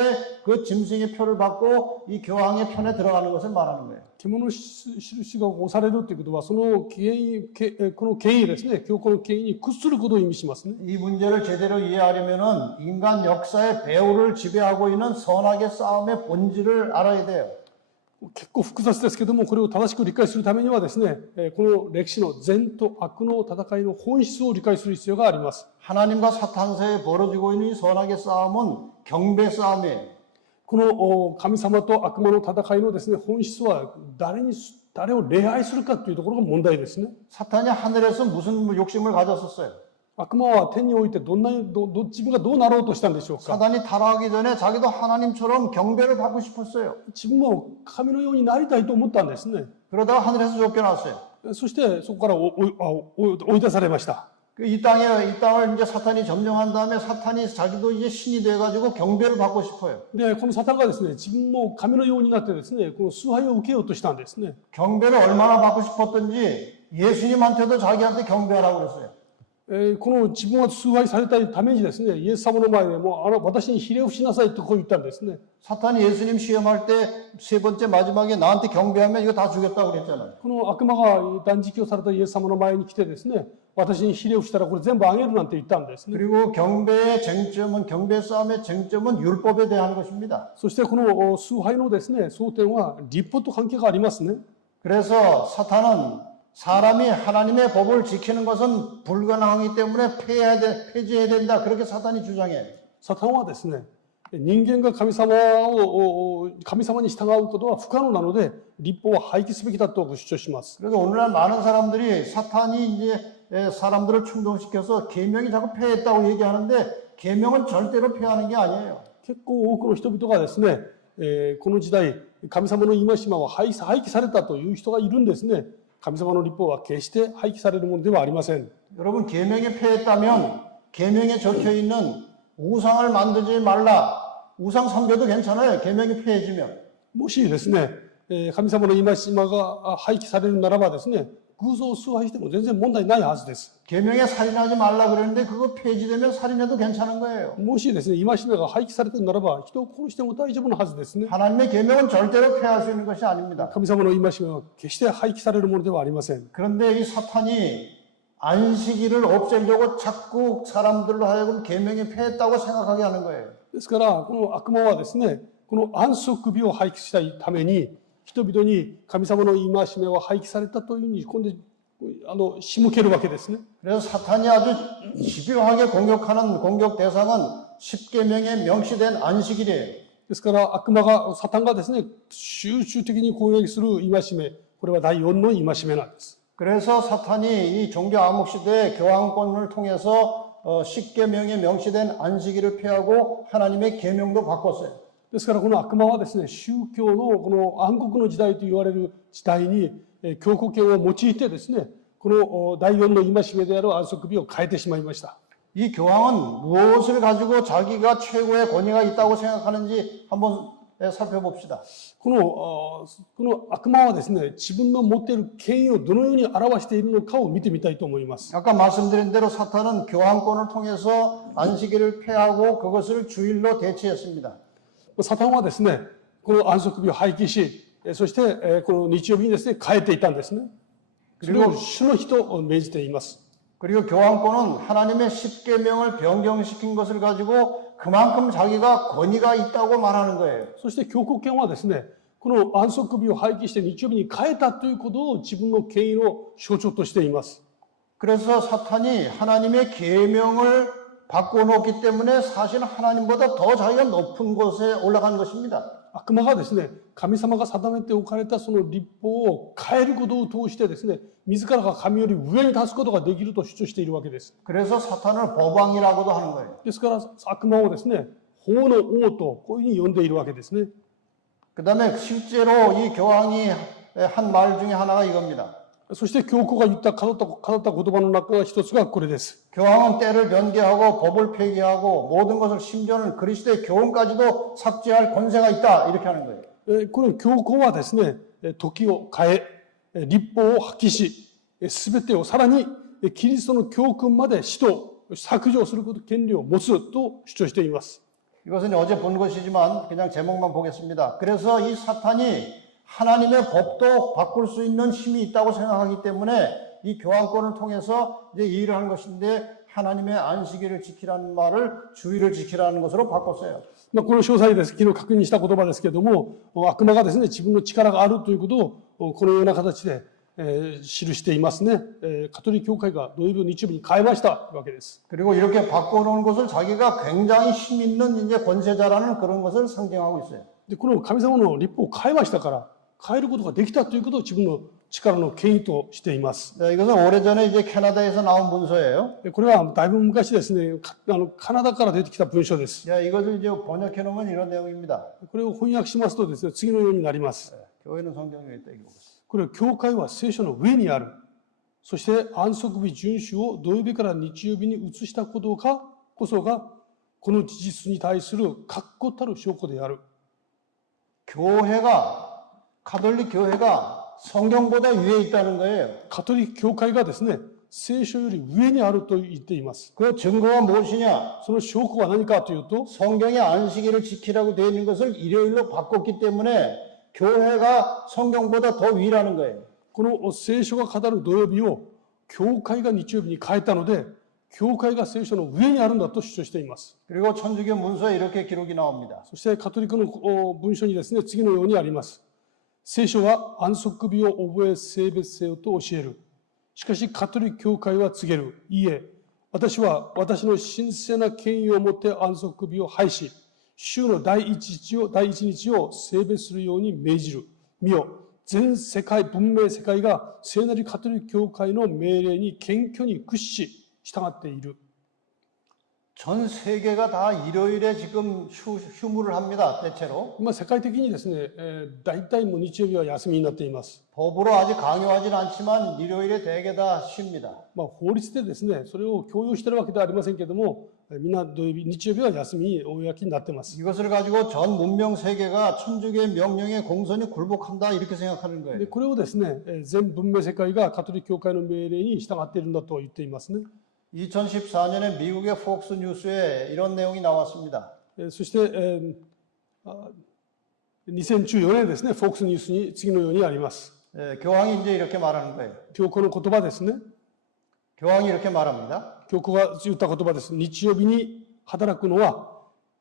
그 짐승의 표를 받고 이 교황의 편에 들어가는 것을 말하는 거예요. 獣の印が押されるということはそのこの権威ですね、教皇の権威に屈することを意味しますね。 이 문제를 제대로 이해하려면은 인간 역사의 배후를 지배하고 있는 선악의 싸움의 본질을 알아야 돼요. 結構複雑ですけども、これを正しく理解するためにはですね、この歴史の善と悪の戦いの本質を理解する必要があります。 하나님과 사탄 사이에 벌어지고 있는 이 선악의 싸움은 경배 싸움이에요. この神様と悪魔の戦いのですね、本質は誰を礼拝するかというところが問題ですね。 사탄이 하늘에서 무슨 욕심을 가졌었어요? 悪魔は天において自分がどうなろうとしたんでしょうか。 사단이 타락하기 전에 자기도 하나님처럼 경배를 받고 싶었어요. 自分も神のようになりたいと思ったんですね。 그러다가 하늘에서 쫓겨났어요. そしてそこから追い出されました。 이 땅을 이제 사탄이 점령한 다음에 사탄이 자기도 이제 신이 돼가지고 경배를 받고 싶어요. で、このサタンがですね、自分も神のようになってですね、この崇拝を受けようとしたんですね。 경배를 얼마나 받고 싶었던지 예수님한테도 자기한테 경배하라고 그랬어요. この自分が崇拝されたいためにですね、イエス様の前でもう私にひれ伏しなさいとこう言ったんですね。 사탄이 예수님 시험할 때 세 번째 마지막에 나한테 경배하면 이거 다 주겠다고 그랬잖아요. この悪魔が断食をされたイエス様の前に来てですね、私にひれ伏したらこれ全部あげるなんて言ったんですね。 그리고 경배 싸움의 쟁점은 율법에 대한 것입니다. そしてこの崇拝のですね、争点は律法と関係がありますね。 그래서 사탄은 사람이 하나님의 법을 지키는 것은 불가능하기 때문에 폐지해야 된다. 그렇게 사탄이 주장해요. サタンはですね、人間が神様に従うことは不可能なので、律法は廃棄すべきだと主張します。 그래서 오늘날 많은 사람들이 사탄이 이제 사람들을 충동시켜서 계명이 자꾸 폐했다고 얘기하는데 계명은 절대로 폐하는 게 아니에요. 結構多くの人々がですね、この時代、神様の戒めは廃棄されたという人がいるんですね。神様の律法は決して廃棄されるものではありません。 여러분 계명이 폐했다면 계명에 적혀 있는 우상을 만들지 말라. 우상 섬겨도 괜찮아요. 계명이 폐해지면. もしですね、神様の戒めが廃棄されるならばですね、偶像を崇拝しても全然問題ないはずです。 계명에 살인하지 말라 그랬는데 그거 폐지되면 살인해도 괜찮은 거예요. もしですね、戒めが廃棄されているならば、人を殺しても大丈夫なはずですね。 하나님의 계명은 절대로 폐할 수 있는 것이 아닙니다. 神様の戒めは決して廃棄されるものではありません。 그런데 이 사탄이 안식일을 없애려고 자꾸 사람들로 하여금 계명이 폐했다고 생각하게 하는 거예요. ですから、この悪魔はですね、この安息日を廃棄したいために、人々に神様の戒めは廃棄されたというふうに、今度仕向けるわけですね。 그래서 사탄이 아주 집요하게 공격하는 공격 대상은 십계명에 명시된 안식일이에요. ですから、サタンがですね、集中的に攻撃する戒め、これは第4の戒めなんです。 그래서 사탄이 이 종교 암흑 시대의 교황권을 통해서 십계명에 명시된 안식일을 폐하고 하나님의 계명도 바꿨어요. ですから、この悪魔はですね、宗教のこの暗黒の時代と言われる時代に、教皇権を用いてですね、この第4の戒めである安息日を変えてしまいました。 이 교황은 무엇을 가지고 자기가 최고의 권위가 있다고 생각하는지 한번 살펴봅시다. この悪魔はですね、自分の持っている権威をどのように表しているのかを見てみたいと思います。 아까 말씀드린 대로 사탄은 교황권을 통해서 안식일을 폐하고 그것을 주일로 대체했습니다. サタンはですね、この安息日を廃棄し、そしてこの日曜日にですね、変えていたんですね。それを主の日と命じています。 그리고 교황권은 하나님의 십계명을 변경시킨 것을 가지고 그만큼 자기가 권위가 있다고 말하는 거예요. そして教皇権はですね、この安息日を廃棄して日曜日に変えたということを自分の権威の象徴としています。 그래서 사탄이 하나님의 계명을 바꿔놓기 때문에 사실 하나님보다 더 자기가 높은 곳에 올라간 것입니다. 悪魔がですね、神様が定めておかれたその律法を変えることを通してですね、自らが神より上に立つことができると主張しているわけです。 그래서 사탄을 법왕이라고도 하는 거예요. ですから悪魔をですね、法の王とこういうふうに呼んでいるわけですね。 그 다음에 실제로 이 교황이 한 말 중에 하나가 이겁니다. そして教皇が語った言葉の中が一つがこれです。 교황은 때를 변개하고 법을 폐기하고 모든 것을 심지어는 그리스도의 교훈까지도 삭제할 권세가 있다 이렇게 하는 거예요. この教皇はですね、時を変え、律法を破棄し、すべてをさらにキリストの教訓まで使途、削除する権利を持つと主張しています。 이것은 어제 본 것이지만 그냥 제목만 보겠습니다. 그래서 이 사탄이 하나님의 법도 바꿀 수 있는 힘이 있다고 생각하기 때문에 이 교황권을 통해서 이제 이 일을 한 것인데 하나님의 안식일을 지키라는 말을 주일을 지키라는 것으로 바꿨어요. この詳細です。昨日確認した言葉ですけれども、悪魔がですね、自分の力があるということをこのような形で記していますね。カトリック教会が土曜日を日曜日に変えましたわけです。 그리고 이렇게 바꿔놓은 것을 자기가 굉장히 힘 있는 이제 권세자라는 그런 것을 상징하고 있어요. で、この神様の立法を変えましたから、変えることができたということを自分の力の権威としています。 자, 이것은 오래전에 이제 캐나다에서 나온 문서예요. これはだいぶ昔ですね、カナダから出てきた文書です。 자, 이것을 이제 번역해 놓으면 이런 내용입니다. これを翻訳しますとですね、次のようになります。 교회는 성경 위에 있다 이거겠어요. これは教会は聖書の上にある。そして安息日遵守を土曜日から日曜日に移したことこそが、この事実に対する確固たる証拠である。 교회가 가톨릭 교회가 성경보다 위에 있다는 거예요. カトリック教会がですね、聖書より上にあると言っています。 그 증거가 무엇이냐? その証拠は何かというと、 성경에 안식일을 지키라고 되어 있는 것을 일요일로 바꿨기 때문에 교회가 성경보다 더 위라는 거예요. この聖書が語る土曜日を教会が日曜日に変えたので、教会が聖書の上にあるんだと主張しています。 그리고 천주교 문서에 이렇게 기록이 나옵니다. そしてカトリックの文書にですね、次のようにあります。聖書は安息日を覚え性別せよと教える。しかしカトリック教会は告げる。いいえ、私は私の神聖な権威をもって安息日を廃し、週の第一日を性別するように命じる。見よ、全世界、文明世界が聖なるカトリック教会の命令に謙虚に屈し、従っている。 전 세계가 다 일요일에 지금 휴무를 합니다. 대체로. 世界的にですね、大体もう日曜日は休みになっています。 법으로 아직 강요하진 않지만 일요일에 대개 다 쉽니다. 法律でですね、それを強要しているわけではありませんけれども、みんな土曜日、日曜日は休みに公になっています。 이것을 가지고 전 문명 세계가 천주교의 명령에 공손히 굴복한다 이렇게 생각하는 で 거예요. これをですね、全文明世界がカトリック教会の命令に従っているんだと言っていますね。 2014년에 미국의 폭스 뉴스에 이런 내용이 나왔습니다. そして、2014年ですね、フォックスニュースに次のようにあります。 교황이 이제 이렇게 말하는 거예요. 教皇の言葉ですね。 교황이 이렇게 말합니다. 教皇が言った言葉です。日曜日に働くのは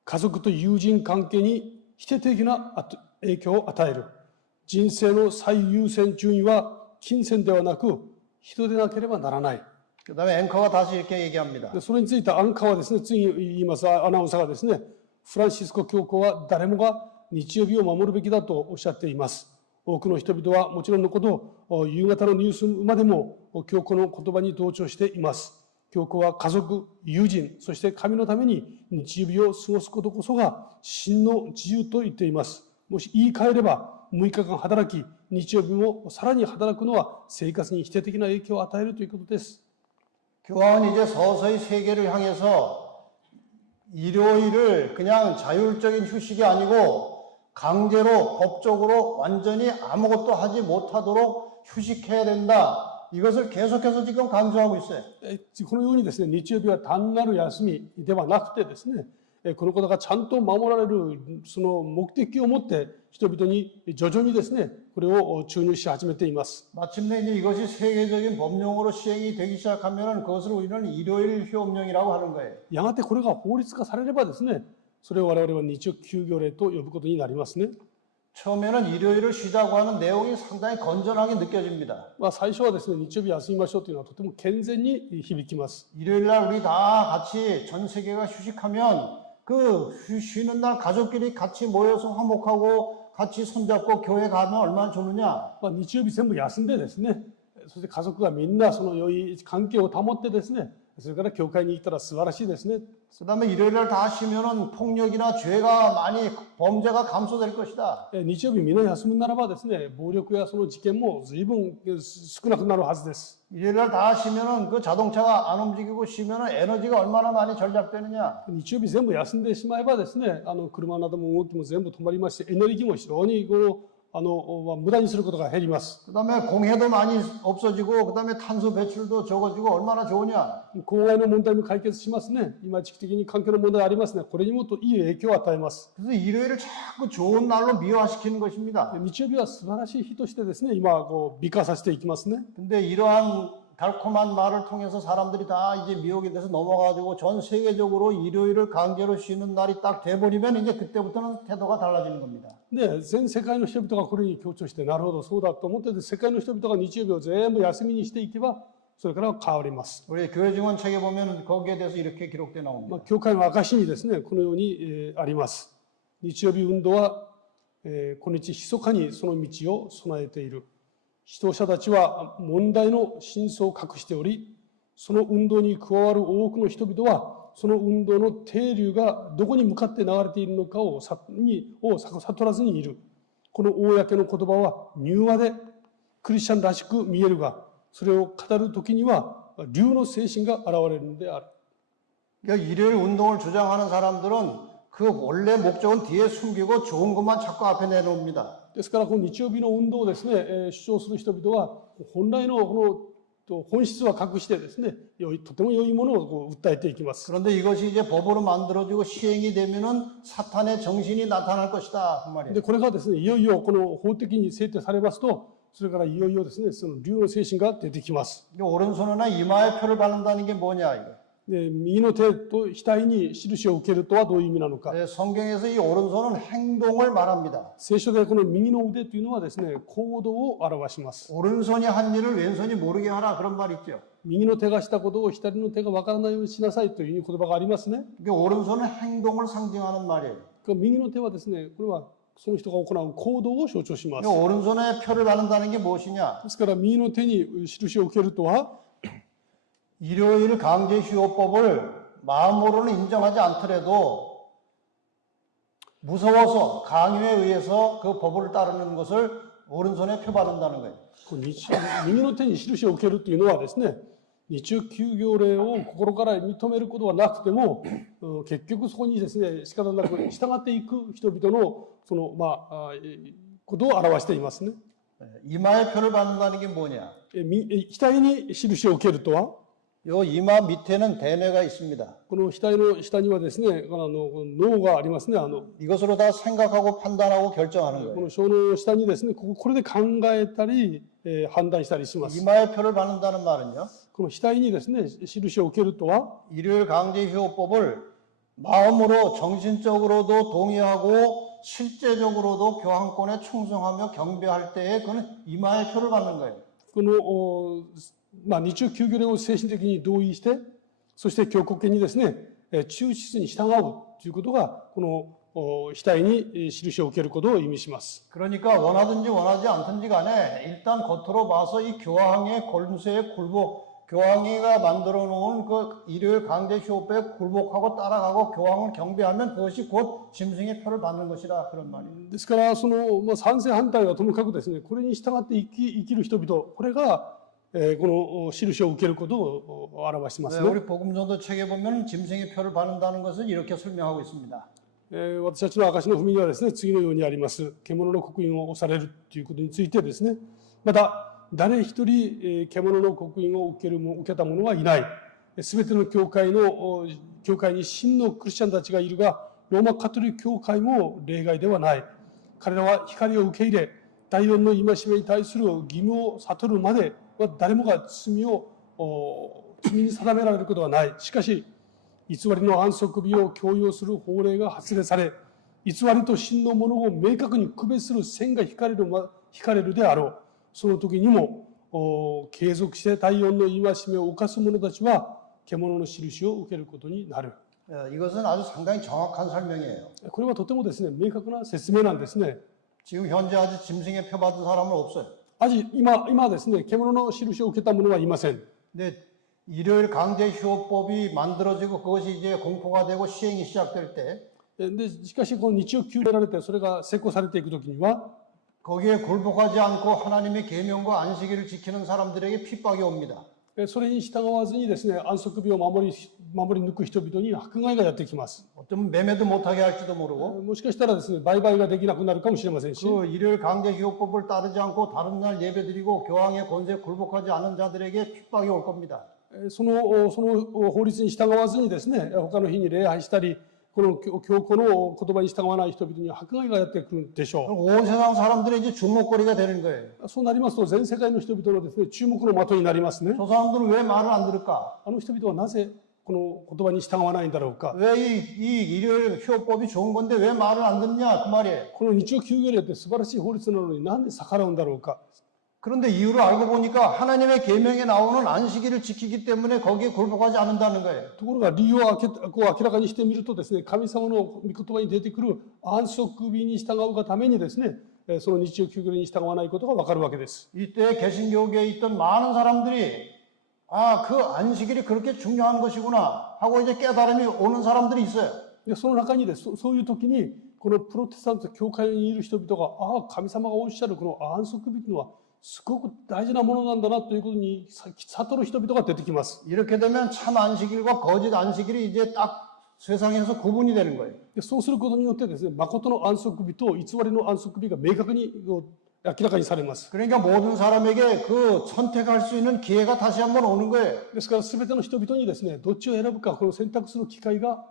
家族と友人関係に否定的な影響を与える。人生の最優先順位は金銭ではなく人でなければならない。 그 다음에 앵커가 다시 이렇게 얘기합니다. それについてアンカーはですね、次に言いますアナウンサーがですね、フランシスコ教皇は誰もが日曜日を守るべきだとおっしゃっています。多くの人々はもちろんのこと、夕方のニュースまでも教皇の言葉に同調しています。教皇は家族、友人、そして神のために日曜日を過ごすことこそが真の自由と言っています。もし言い換えれば、6日間働き、日曜日もさらに働くのは生活に否定的な影響を与えるということです。 교황은 이제 서서히 세계를 향해서 일요일을 그냥 자율적인 휴식이 아니고 강제로 법적으로 완전히 아무것도 하지 못하도록 휴식해야 된다. 이것을 계속해서 지금 강조하고 있어요. このようにですね、日曜日は単なる休みではなくてですね、このことがちゃんと守られるその目的を持って人々に徐々にですね、これを注入し始めています。 마침내 이제 이것이 세계적인 법령으로 시행이 되기 시작하면 그것을 우리는 일요일 휴업령이라고 하는 거예요. やがてこれが法律化されればですね、それを我々は日曜休業令と呼ぶことになりますね。 처음에는 일요일을 쉬자고 하는 내용이 상당히 건전하게 느껴집니다. 最初はですね、日曜日休みましょうというのはとても健全に響きます。 일요일 날 우리 다 같이 전 세계가 휴식하면 그 쉬는 날 가족끼리 같이 모여서 화목하고 같이 손잡고 교회 가면 얼마나 좋느냐. 日曜日全部休んでですね、そして家族がみんなその良い関係を保ってですね、それから教会に行ったら素晴らしいですね。 그다음에 일요일 날 다 쉬면은 폭력이나 죄가 많이 범죄가 감소될 것이다. 日曜日みんな休むならばですね、暴力やその事件も随分少なくなるはずです。 일요일 날 다 쉬면은 그 자동차가 안 움직이고 쉬면은 에너지가 얼마나 많이 절약되느냐. 日曜日全部休んでしまえばですね、車なども動きも全部止まりますし、エネルギーも非常に無駄にすることが減ります。 그다음에 공해도 많이 없어지고 그다음에 탄소 배출도 적어지고 얼마나 좋으냐. 公害の問題も解決しますね。今時期的に環境の問題ありますね。これにもっといい影響を与えます。 그래서 일요일을 자꾸 좋은 날로 미화시키는 것입니다. 日曜日は素晴らしい日としてですね、今美化させていきますね。 근데 이러한 달콤한 말을 통해서 사람들이 다 이제 미혹이 돼서 넘어가지고 전 세계적으로 일요일을 강제로 쉬는 날이 딱 돼버리면 이제 그때부터는 태도가 달라지는 겁니다. で、全世界の人々がこれに強調して、なるほど、そうだと思って、世界の人々が日曜日を全部休みにしていけば、それから変わります。 우리 교회 증언 책에 보면 거기에 대해서 이렇게 기록되어 나옵니다. 教会の証にですね、このように、あります。日曜日運動は、今日密かにその道を備えている。指導者たちは問題の真相を隠しており、その運動に加わる多くの人々は、その運動の底流がどこに向かって流れているのかを悟らずにいる。この公の言葉は柔和でクリスチャンらしく見えるが、それを語るときには竜の精神が現れるのである。 그러니까 일요일 운동을 주장하는 사람들은 그 원래 목적은 뒤에 숨기고 좋은 것만 자꾸 앞에 내놓습니다. ですから、この日曜日の運動をですね、主張する人々は、本来のこの本質は隠してですね、とても良いものをこう訴えていきます。 그런데 이것이 이제 법으로 만들어지고 시행이 되면은 사탄의 정신이 나타날 것이다 그 말이에요. で、これがですね、いよいよこの法的に制定されますと、それからいよいよですね、その竜の精神が出てきます。 오른손이나 이마에 표를 바른다는 게 뭐냐 이거. で、右の手と額に印を受けるとはどういう意味なのか。 성경에서 이 오른손은 행동을 말합니다. 聖書でこの右の腕というのはですね、行動を表します。 오른손이 한 일을 왼손이 모르게 하라 그런 말 있죠. 右の手がしたことを左の手がわからないようにしなさいという言葉がありますね。 그러니까 오른손은 행동을 상징하는 말이에요. 右の手はですね、これはその人が行う行動を象徴します。 그러니까 오른손에 표를 바른다는 게 무엇이냐? ですから右の手に印を受けるとは、 일요일 강제 휴업법을 마음으로는 인정하지 않더라도 무서워서 강요에 의해서 그 법을 따르는 것을 오른손에 표 바른다는 거예요. 右の手に印を受けるというのはですね、日曜休業令を心から認めることはなくても、結局そこにですね、仕方なく従っていく人々のそのことを表していますね。 이마에 표를 바른다는 게 뭐냐? 額に印を受けるとは、 요 이마 밑에는 대뇌가 있습니다. この額の下にはですね、脳がありますね。 이것으로 다 생각하고 판단하고 결정하는 こ 거예요. の小脳の下にですね、これで考えたり、判断したりします。 이마에 표를 바른다는 말은요. この額にですね、印を受けるとは、 일요일 강제 휴업법을 마음으로 정신적으로도 동의하고 실제적으로도 교황권에 충성하며 경배할 때에 그는 이마에 표를 받는 거예요. この日曜休業令を精神的に同意して、そして教国権にですね、忠実に従うということが、この額に印を受けることを意味します。 그러니까 원하든지 원하지 않든지 간에 일단 겉으로 봐서 이 교황의 권세에 굴복, 교황이가 만들어 놓은 그 일요일 강제 휴업에 굴복하고 따라가고 교황을 경배하면 그것이 곧 짐승의 표를 받는 것이라 그런 말이에요. ですから、その賛成反対はともかくですね、これに従って生きる人々、これがこの印を受けることを表しています 네, ね。 우리 복음전도 책에 보면 짐승의 표를 받는다는 것을 이렇게 설명하고 있습니다. 私たちの証の踏みにはですね、次のようにあります。獣の刻印を押されるということについてですね、また誰一人獣の刻印を受けた者はいない。すべての教会に真のクリスチャンたちがいるが、ローマカトリック教会も例外ではない。彼らは光を受け入れ、第四の戒めに対する義務を悟るまでは誰もが罪に定められることはない。しかし、偽りの安息日を強要する法令が発令され、偽りと真のものを明確に区別する線が引かれるであろう。その時にも継続して第四の戒めを犯す者たちは獣の印を受けることになる。 이것은 아주 상당히 정확한 설명이에요. これはとてもですね、明確な説明なんですね。 지금 현재 아직 짐승의 표 받은 사람은 없어요. 今ですね、獣の印を受けた者はいません。 근데 일요일 강제 휴업법이 만들어지고 그것이 이제 공포가 되고 시행이 시작될 때 でしかし、この日曜休令られて、それが施行されていくときには、 거기에 굴복하지 않고 하나님의 계명과 안식일을 지키는 사람들에게 핍박이 옵니다. それに従わずにですね、安息日を守り抜く人々に迫害がやってきます。 어쩌면 매매도 못하게 할지도 모르고 もしかしたらですね、売買ができなくなるかもしれませんし、 그 일요일 강제 휴업법을 따르지 않고 다른 날 예배드리고 교황의 권세에 굴복하지 않은 자들에게 핍박이 올 겁니다. その法律に従わずにですね、他の日に礼拝したり、この教皇の言葉に従わない人々に迫害がやってくるでしょ 온 세상 사람들의 이제 주목거리가 되는 거예요. う。そうなりますと、全世界の人々のですね、注目の的になりますね。 저 사람들은 왜 말을 안 들을까? あの人々はなぜこの言葉に従わないんだろうか。 왜 이 일요일 휴업법이 좋은 건데 왜 말을 안 듣냐? 그 말이에요. この日曜休業令って素晴らしい法律なのになんで逆らうんだろうか。 그런데 이유를 알고 보니까 하나님의 계명에 나오는 안식일을 지키기 때문에 거기에 굴복하지 않는다는 거예요. ところが理由を明らかにしてみるとですね、神様の御言葉に出てくる安息日に従うがためにですね、その日曜休業令に従わないことがわかるわけです。 이때 개신교계에 있던 많은 사람들이 그 안식일이 그렇게 중요한 것이구나 하고 이제 깨달음이 오는 사람들이 있어요. でその中にですそういう時にこのプロテスタント教会にいる人々が神様がおっしゃるこの安息日というのはすごく大事なものなんだなということに悟る人々が出てきます。 이렇게 되면 참 안식일과 거짓 안식일이 이제 딱 세상에서 구분이 되는 거예요. でそうすることによってですね、誠の安息日と偽りの安息日が明確に明らかにされます。 그러니까 모든 사람에게 그 선택할 수 있는 기회가 다시 한번 오는 거예요. ですから全ての人々にですね、どっちを選ぶかこの選択する機会が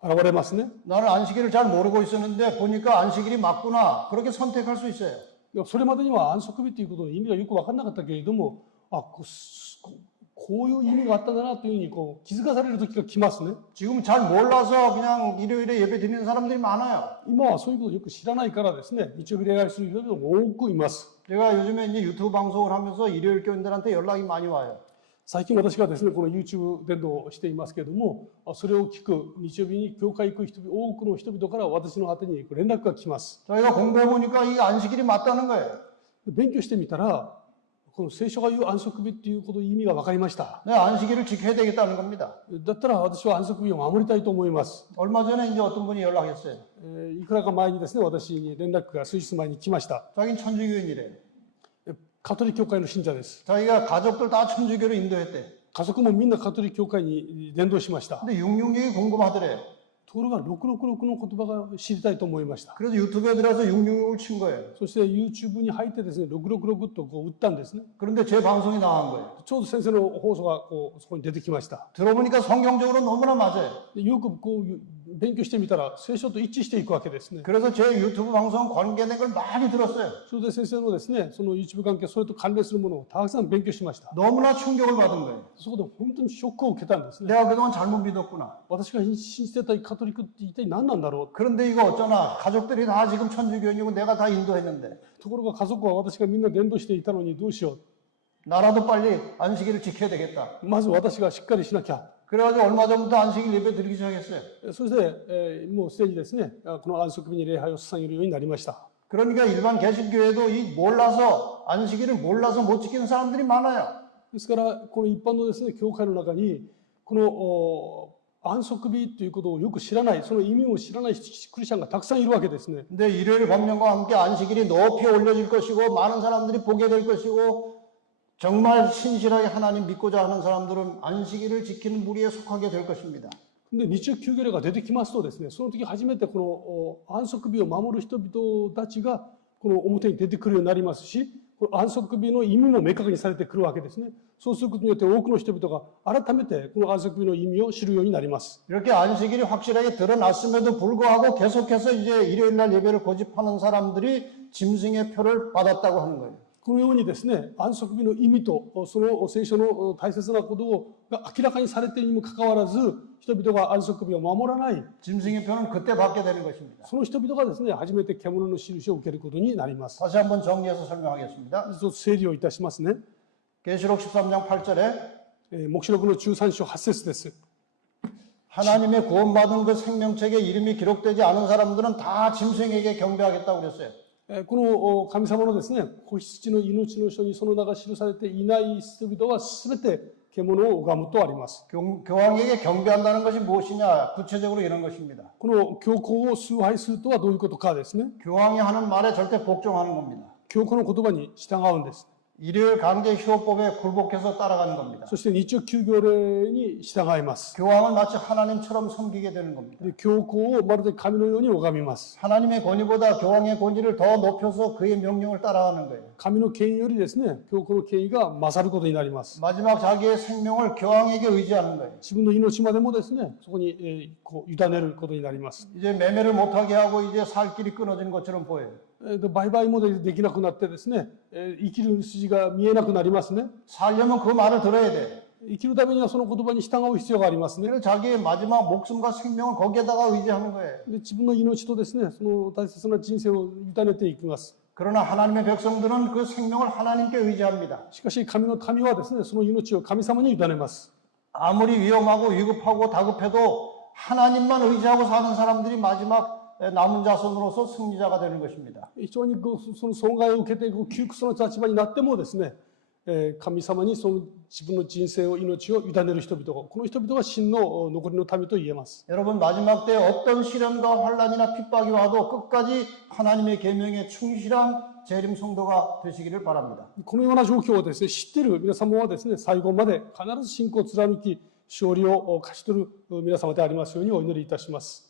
現れますね。 나는 안식일을 잘 모르고 있었는데 보니까 안식일이 맞구나. 그렇게 선택할 수 있어요. それまでには安息日ということの意味がよく分からなかったけれども、こういう意味があったんだなというふうに気づかされる時が来ますね。 지금 잘 몰라서 그냥 일요일에 예배 드리는 사람들이 많아요. 今はそういうことをよく知らないからですね、日曜日礼拝する人も多くいます。 제가 요즘에 이제 유튜브 방송을 하면서 일요일 교인들한테 연락이 많이 와요. 最近私がですね、この YouTube 伝道をしていますけれども、それを聞く日曜日に教会行く多くの人々から私の宛てに連絡が来ます。 저희가 공부해 보니까 이 안식일이 맞다는 거예요. 勉強してみたら、この聖書が言う安息日っていうことの意味が分かりました。 네, 안식일을 지켜야 되겠다는 겁니다. だったら私は安息日を守りたいと思います。 얼마 전에 이제 어떤 분이 연락했어요. いくらか前にですね、私に連絡が数日前に来ました。 자기는 천주교인이래요. カトリック教会の信者です。 자기가 가족들 다 천주교로 인도했대. 家族もみんなカトリック教会に伝道しました。 근데 666이 궁금하더래요. ところが666の言葉が知りたいと思いました。 그래서 유튜브에 들어가서 666을 친 거예요. そして YouTube に入ってですね、666と打ったんですね。 그런데 제 방송이 나간 거예요. ちょうど先生の放送がそこに出てきました。 들어보니까 성경적으로 너무나 맞아요. でよく勉強してみたら聖書と一致していくわけですね。 그래서 제 유튜브 방송 관계된 걸 많이 들었어요. それで先生のですね、その YouTube 関係、それと関連するものをたくさん勉強しました。 너무나 충격을 받은 거예요. そこで本当にショックを受けたんですね。 내가 그동안 잘못 믿었구나. 私が信じてたカトリックって一体何なんだろう。 그런데 이거 어쩌나 가족들이 다 지금 천주교인이고 내가 다 인도했는데 ところが家族は私がみんな伝道していたのにどうしよ 나라도 빨리 안식일을 지켜야 되겠다. う。まず私がしっかりしなきゃ。 그래가지고 얼마 전부터 안식일 예배 드리기 시작했어요. そして、もうすでにですね、この安息日に礼拝を捧げるようになりました。 그러니까 일반 개신교회도 이 몰라서 안식일을 몰라서 못 지키는 사람들이 많아요. ですから、この一般のですね、教会の中に、この安息日ということをよく知らない、その意味を知らないクリスチャンがたくさんいるわけですね。 근데 일요일 법령과 함께 안식일이 높이 올려질 것이고 많은 사람들이 보게 될 것이고 정말 신실하게 하나님 믿고자 하는 사람들은 안식일을 지키는 무리에 속하게 될 것입니다. で、日曜休憩令が出てきますとですね、その時初めてこの安息日を守る人々たちがこの表に出てくるようになりますし、この安息日の意味も明確にされてくるわけですね。そうすることによって多くの人々が改めてこの安息日の意味を知るようになります。 이렇게 안식일이 확실하게 드러났음에도 불구하고 계속해서 이제 일요일 날 예배를 고집하는 사람들이 짐승의 표를 받았다고 하는 거예요. このようにですね、安息日の意味とその聖書の大切なことが明らかにされているにもかかわらず、人々が安息日を守らない、 짐승의 표는 그때 받게 되는 것입니다. その人々がですね、初めて獣の印を受けることになります。 다시 한번 정리해서 설명하겠습니다. ちょっと整理をいたしますね。 계시록 13장 8절에 黙示録の13章8節です。 하나님의 구원받은 그 생명책에 이름이 기록되지 않은 사람들은 다 짐승에게 경배하겠다고 그랬어요. この神様のですね、子羊の命の書にその名が記されていない人々はすべて獣を拝むとあります。 교황에게 경배한다는 것이 무엇이냐? 구체적으로 이런 것입니다. この教皇を崇拝するとはどういうことかですね。 교황이 하는 말에 절대 복종하는 겁니다. 教皇の言葉に従うんです。 일요일 강제 휴업법에 굴복해서 따라가는 겁니다. そして日曜休業令に従います。 교황을 마치 하나님처럼 섬기게 되는 겁니다. で教皇をまるで神のように拝みます。 하나님의 권위보다 교황의 권위를 더 높여서 그의 명령을 따라가는 거예요. 神の権威よりですね、教皇の権威が勝ることになります。 마지막 자기의 생명을 교황에게 의지하는 거예요. 自分の命までもですね、そこに、こう委ねることになります。 이제 매매를 못하게 하고 이제 살 길이 끊어진 것처럼 보여요. 売買もできなくなってですね、生きる筋が見えなくなりますね。 살려면 그 말을 들어야 돼. 生きるためにはその言葉に従う必要がありますね。 그래서 자기의 마지막 목숨과 생명을 거기에다가 의지하는 거예요. で自分の命とですね、その大切な人生を委ねていきます。 그러나 하나님의 백성들은 그 생명을 하나님께 의지합니다. しかし神の民はですね、その命を神様に委ねます。 아무리 위험하고 위급하고 다급해도 하나님만 의지하고 사는 사람들이 마지막 남은 자손으로서 승리자가 되는 것입니다. 非常にその損害を受けて窮屈な立場になってもですね、神様にその自分の人生を命を委ねる人々、この人々が真の残りの民と言えます。 여러분 마지막 때 어떤 시련과 환난이나 핍박이 와도 끝까지 하나님의 계명에 충실한 재림 성도가 되시기를 바랍니다. このような状況をですね、知っている皆様はですね、最後まで必ず信仰を貫き、勝利を勝ち取る皆様でありますようにお祈りいたします。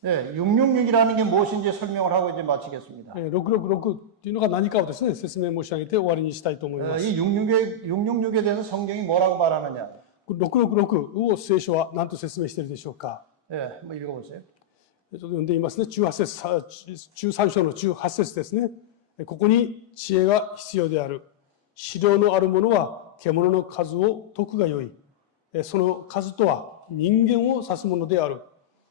네, 666이라는 게 무엇인지 설명을 하고 이제 마치겠습니다. 666というのが何かをですね、説明申し上げて終わりにしたいと思います。 이 666에 대해서 성경이 뭐라고 말하느냐? 666を聖書は何と説明しているでしょうか。 네, 한번 읽어보세요. ちょっと読んでいますね。18節、13章の18節ですね。ここに知恵が必要である。資料のあるものは獣の数を解くがよい。その数とは人間を指すものである。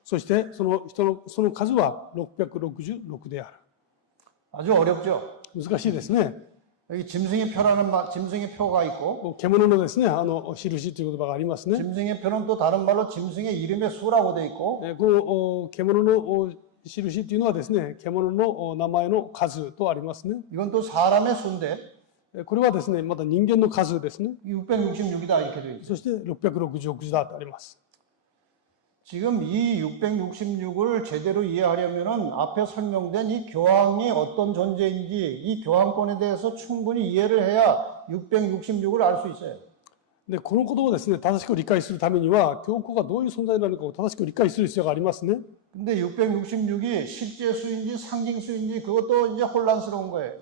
そしてその数は666である。 아주 어렵죠. 難しいですね。 여기 짐승의 표가 있고 獣のですね、印という言葉がありますね。 짐승의 표는 또 다른 말로 짐승의 이름의 수라고 돼 있고 この獣の印というのはですね、獣の名前の数とありますね。 이건 또 사람의 수인데 これはですね、また人間の数ですね。 666이다 이렇게 돼 있어요. そして666だとあります。 지금 이 666을 제대로 이해하려면은 앞에 설명된 이 교황이 어떤 존재인지 이 교황권에 대해서 충분히 이해를 해야 666을 알 수 있어요. で、このことをですね、正しく理解するためには、教皇がどういう存在なのかを正しく理解する必要がありますね。 근데 666이 실제 수인지 상징 수인지 그것도 이제 혼란스러운 거예요.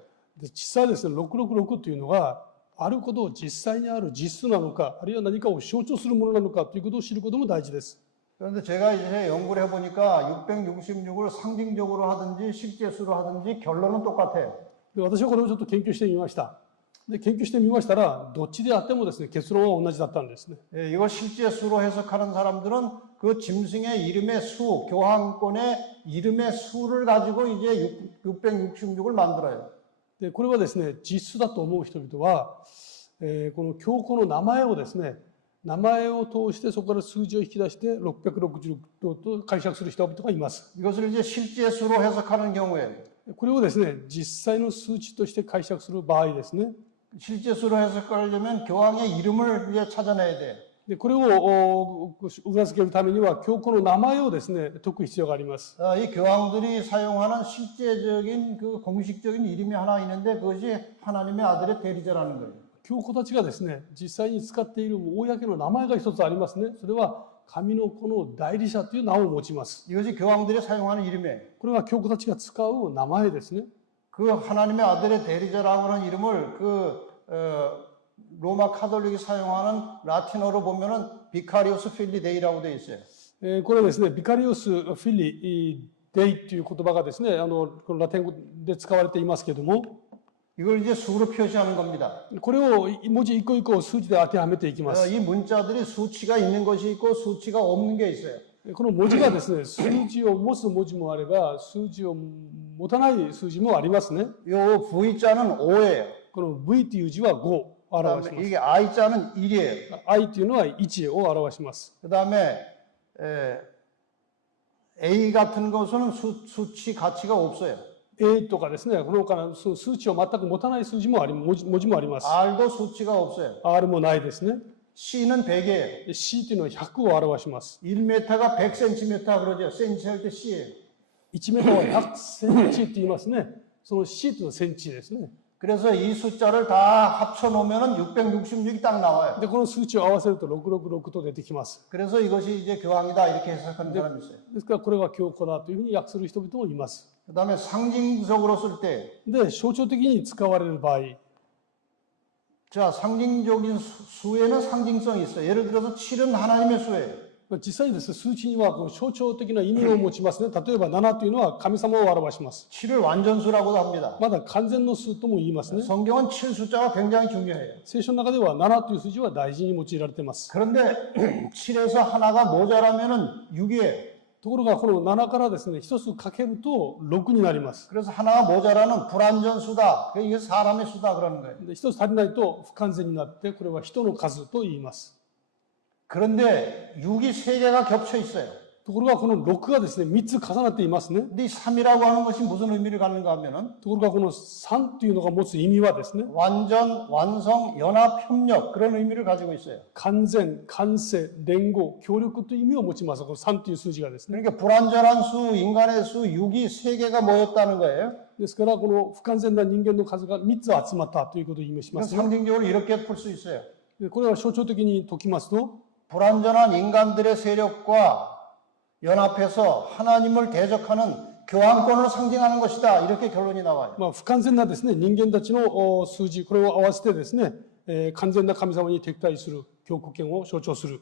で実際ですね、666というのが、あることを実際にある実質なのか、あるいは何かを象徴するものなのかということを知ることも大事です。 그런데 제가 이제 연구를 해보니까 666을 상징적으로 하든지 실제 수로 하든지 결론은 똑같아요. で、私はこれをちょっと研究してみました。で、研究してみましたら、どっちであってもですね、結論は同じだったんですね。 예, 이걸 실제 수로 해석하는 사람들은 그 짐승의 이름의 수, 교황권의 이름의 수를 가지고 이제 666을 만들어요. で、これはですね、実質だと思う人々は、この教皇の名前をですね、名前を通してそこから数字を引き出して666と解釈する人々がいます。 이것을 이제 실제 수로 해석하는 경우에 これをですね、実際の数値として解釈する場合ですね。 실제 수로 해석하려면 교황의 이름을 이제 찾아내야 돼. で、これを裏付けるためには教皇の名前をですね、解く必要があります。 이 교황들이 사용하는 실제적인 그 공식적인 이름이 하나 있는데 그것이 하나님의 아들의 대리자라는 거예요. 教皇たちがですね、実際に使っている公の名前が一つありますね。それは神の子の代理者という名を持ちます。 이것이 교황들이 사용하는 이름이에요. これは教皇たちが使う名前ですね。 그 하나님의 아들의 대리자라고 하는 이름을 로마 카톨릭이 사용하는 라틴어로 보면은 비카리오스 필리 데이라고 되어 있어요. これはですね、ビカリオス・フィリ・デイという言葉がですね、このラテン語で使われていますけれども、 이걸 이제 수로 표시하는 겁니다. これを文字一個一個数字で当てはめていきます。 이 문자들이 수치가 있는 것이 있고 수치가 없는 게 있어요. この文字がですね、数字を持つ文字もあれば、数字を持たない数字もありますね。 요 V자는 5예요. この V という字は5を表します。 이게 I자는 1이에요. I というのは1を表します。 그 다음에 A 같은 것은 수치 가치가 없어요. A とかですね、この他の数値を全く持たない数字も文字もあります。 R도 수치가 없어요. R もないですね。 C는 100이에요. C というのは100を表します。 1m가 100cm 그러죠. cm 할 때 C예요. 1メートルは100センチって言いますね。その C というのはセンチですね。 그래서 이 숫자를 다 합쳐 놓으면은 666이 딱 나와요. で、この数値を合わせると666と出てきます。 그래서 이것이 이제 교황이다 이렇게 해석하는 사람이 있어요. ですからこれが教皇だというふうに訳する人々もいます。 그다음에 상징적으로 쓸 때, で、象徴的に使われる場合、 자, 상징적인 수에는 상징성이 있어요. 예를 들어서 7은 하나님의 수예요. 実際にですね、数値にはこう象徴的な意味を持ちますね。例えば7というのは神様を表します。 7을 완전수라고도 합니다. まだ完全の数とも言いますね。 성경은 7 숫자가 굉장히 중요해요. 聖書の中では7という数字は大事に用いられています。 그런데 7에서 하나가 모자라면은 6이에요. ところがこの7からですね、一つかけると6になります。 그래서 하나가 모자라는 불완전수다. 이게 사람의 수다 그러는 거예요. で、一つ足りないと不完全になって、これは人の数と言います。 그런데 6이 3개가 겹쳐 있어요. ところがこの6がですね、3つ重なっていますね。 근데 이 3이라고 하는 것이 무슨 의미를 갖는가 하면은 ところがこの3というのが持つ意味はですね、 완전, 완성, 연합, 협력 그런 의미를 가지고 있어요. 完全、完成、連合、協力という意味を持ちます。この3という数字がですね。 그러니까 불완전한 수, 인간의 수 6이 3개가 모였다는 거예요. ですから、この不完全な人間の数が3つ集まったということを意味します、ね。 상징적으로 이렇게 풀 수 있어요. でこれは象徴的に解きますと、 불완전한 인간들의 세력과 연합해서 하나님을 대적하는 교황권을 상징하는 것이다. 이렇게 결론이 나와요. 不完全なですね、人間たちの数字、これを合わせてですね、完全な神様に敵対する教皇権を象徴する。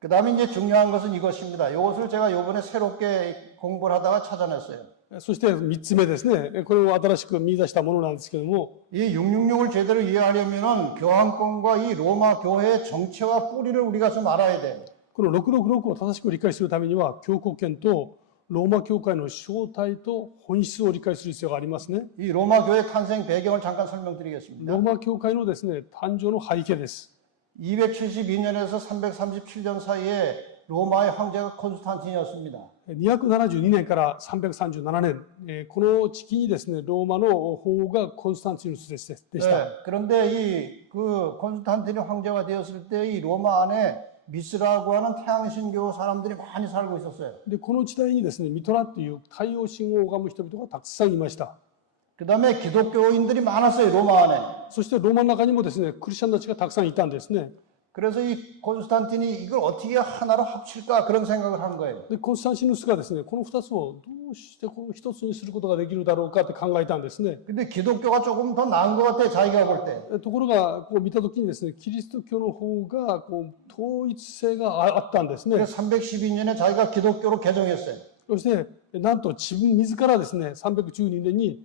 그 다음에 이제 중요한 것은 이것입니다. 이것을 제가 요번에 새롭게 공부를 하다가 찾아냈어요. そして3つ目ですね、これを新しく見出したものなんですけども、 이 666을 제대로 이해하려면은 교황권과 이 로마 교회의 정체와 뿌리를 우리가 좀 알아야 돼요. この666を正しく理解するためには、教皇権とローマ教会の正体と本質を理解する必要がありますね。 이 로마 교회 탄생 배경을 잠깐 설명드리겠습니다. ローマ教会のですね、誕生の背景です。 272년에서 337년 사이에 로마의 황제가 콘스탄틴이었습니다. 272年から337年、この時期にですね、ローマの法がコンスタンティヌスでした。 네, 그런데 이 콘스탄틴이 황제가 되었을 때 이 로마 안에 미스라고 하는 태양신교 사람들이 많이 살고 있었어요. で、この時代にですね、ミトラという太陽神を拝む人々がたくさんいました。 그 다음에 기독교인들이 많았어요, 로마 안에. そしてローマの中にもですね、クリスチャンたちがたくさんいたんですね。 그래서 이 콘스탄틴이 이걸 어떻게 하나로 합칠까 그런 생각을 한 거예요. で、コンスタンシヌスがですね、この2つをどうしてこの一つにすることができるだろうかって考えたんですね。 근데 기독교가 조금 더 나은 것 같아, 자기가 볼 때. ところが、こう見たときにですね、キリスト教の方がこう統一性があったんですね。 그래서 312년에 자기가 기독교로 개종했어요. そして、なんと自分自らですね、312年に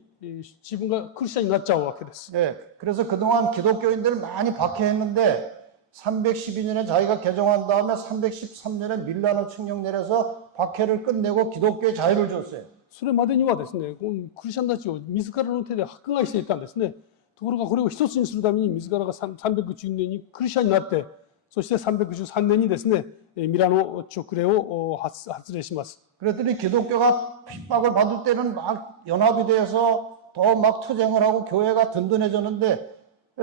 自分がクリスチャンになっちゃうわけです。 예, 그래서 그동안 기독교인들을 많이 박해했는데 312년에 자기가 개종한 다음에 313년에 밀라노 칙령 내려서 박해를 끝내고 기독교의 자유를 줬어요. それまでにはですね、このクリスチャンたちを自らの手で迫害していたんですね。ところがこれを一つにするために自らが312年にクリスチャンになって、そして313年にですね、ミラノ勅令を発令します。 그랬더니 기독교가 핍박을 받을 때는 막 연합이 되어서 더 막 투쟁을 하고 교회가 든든해졌는데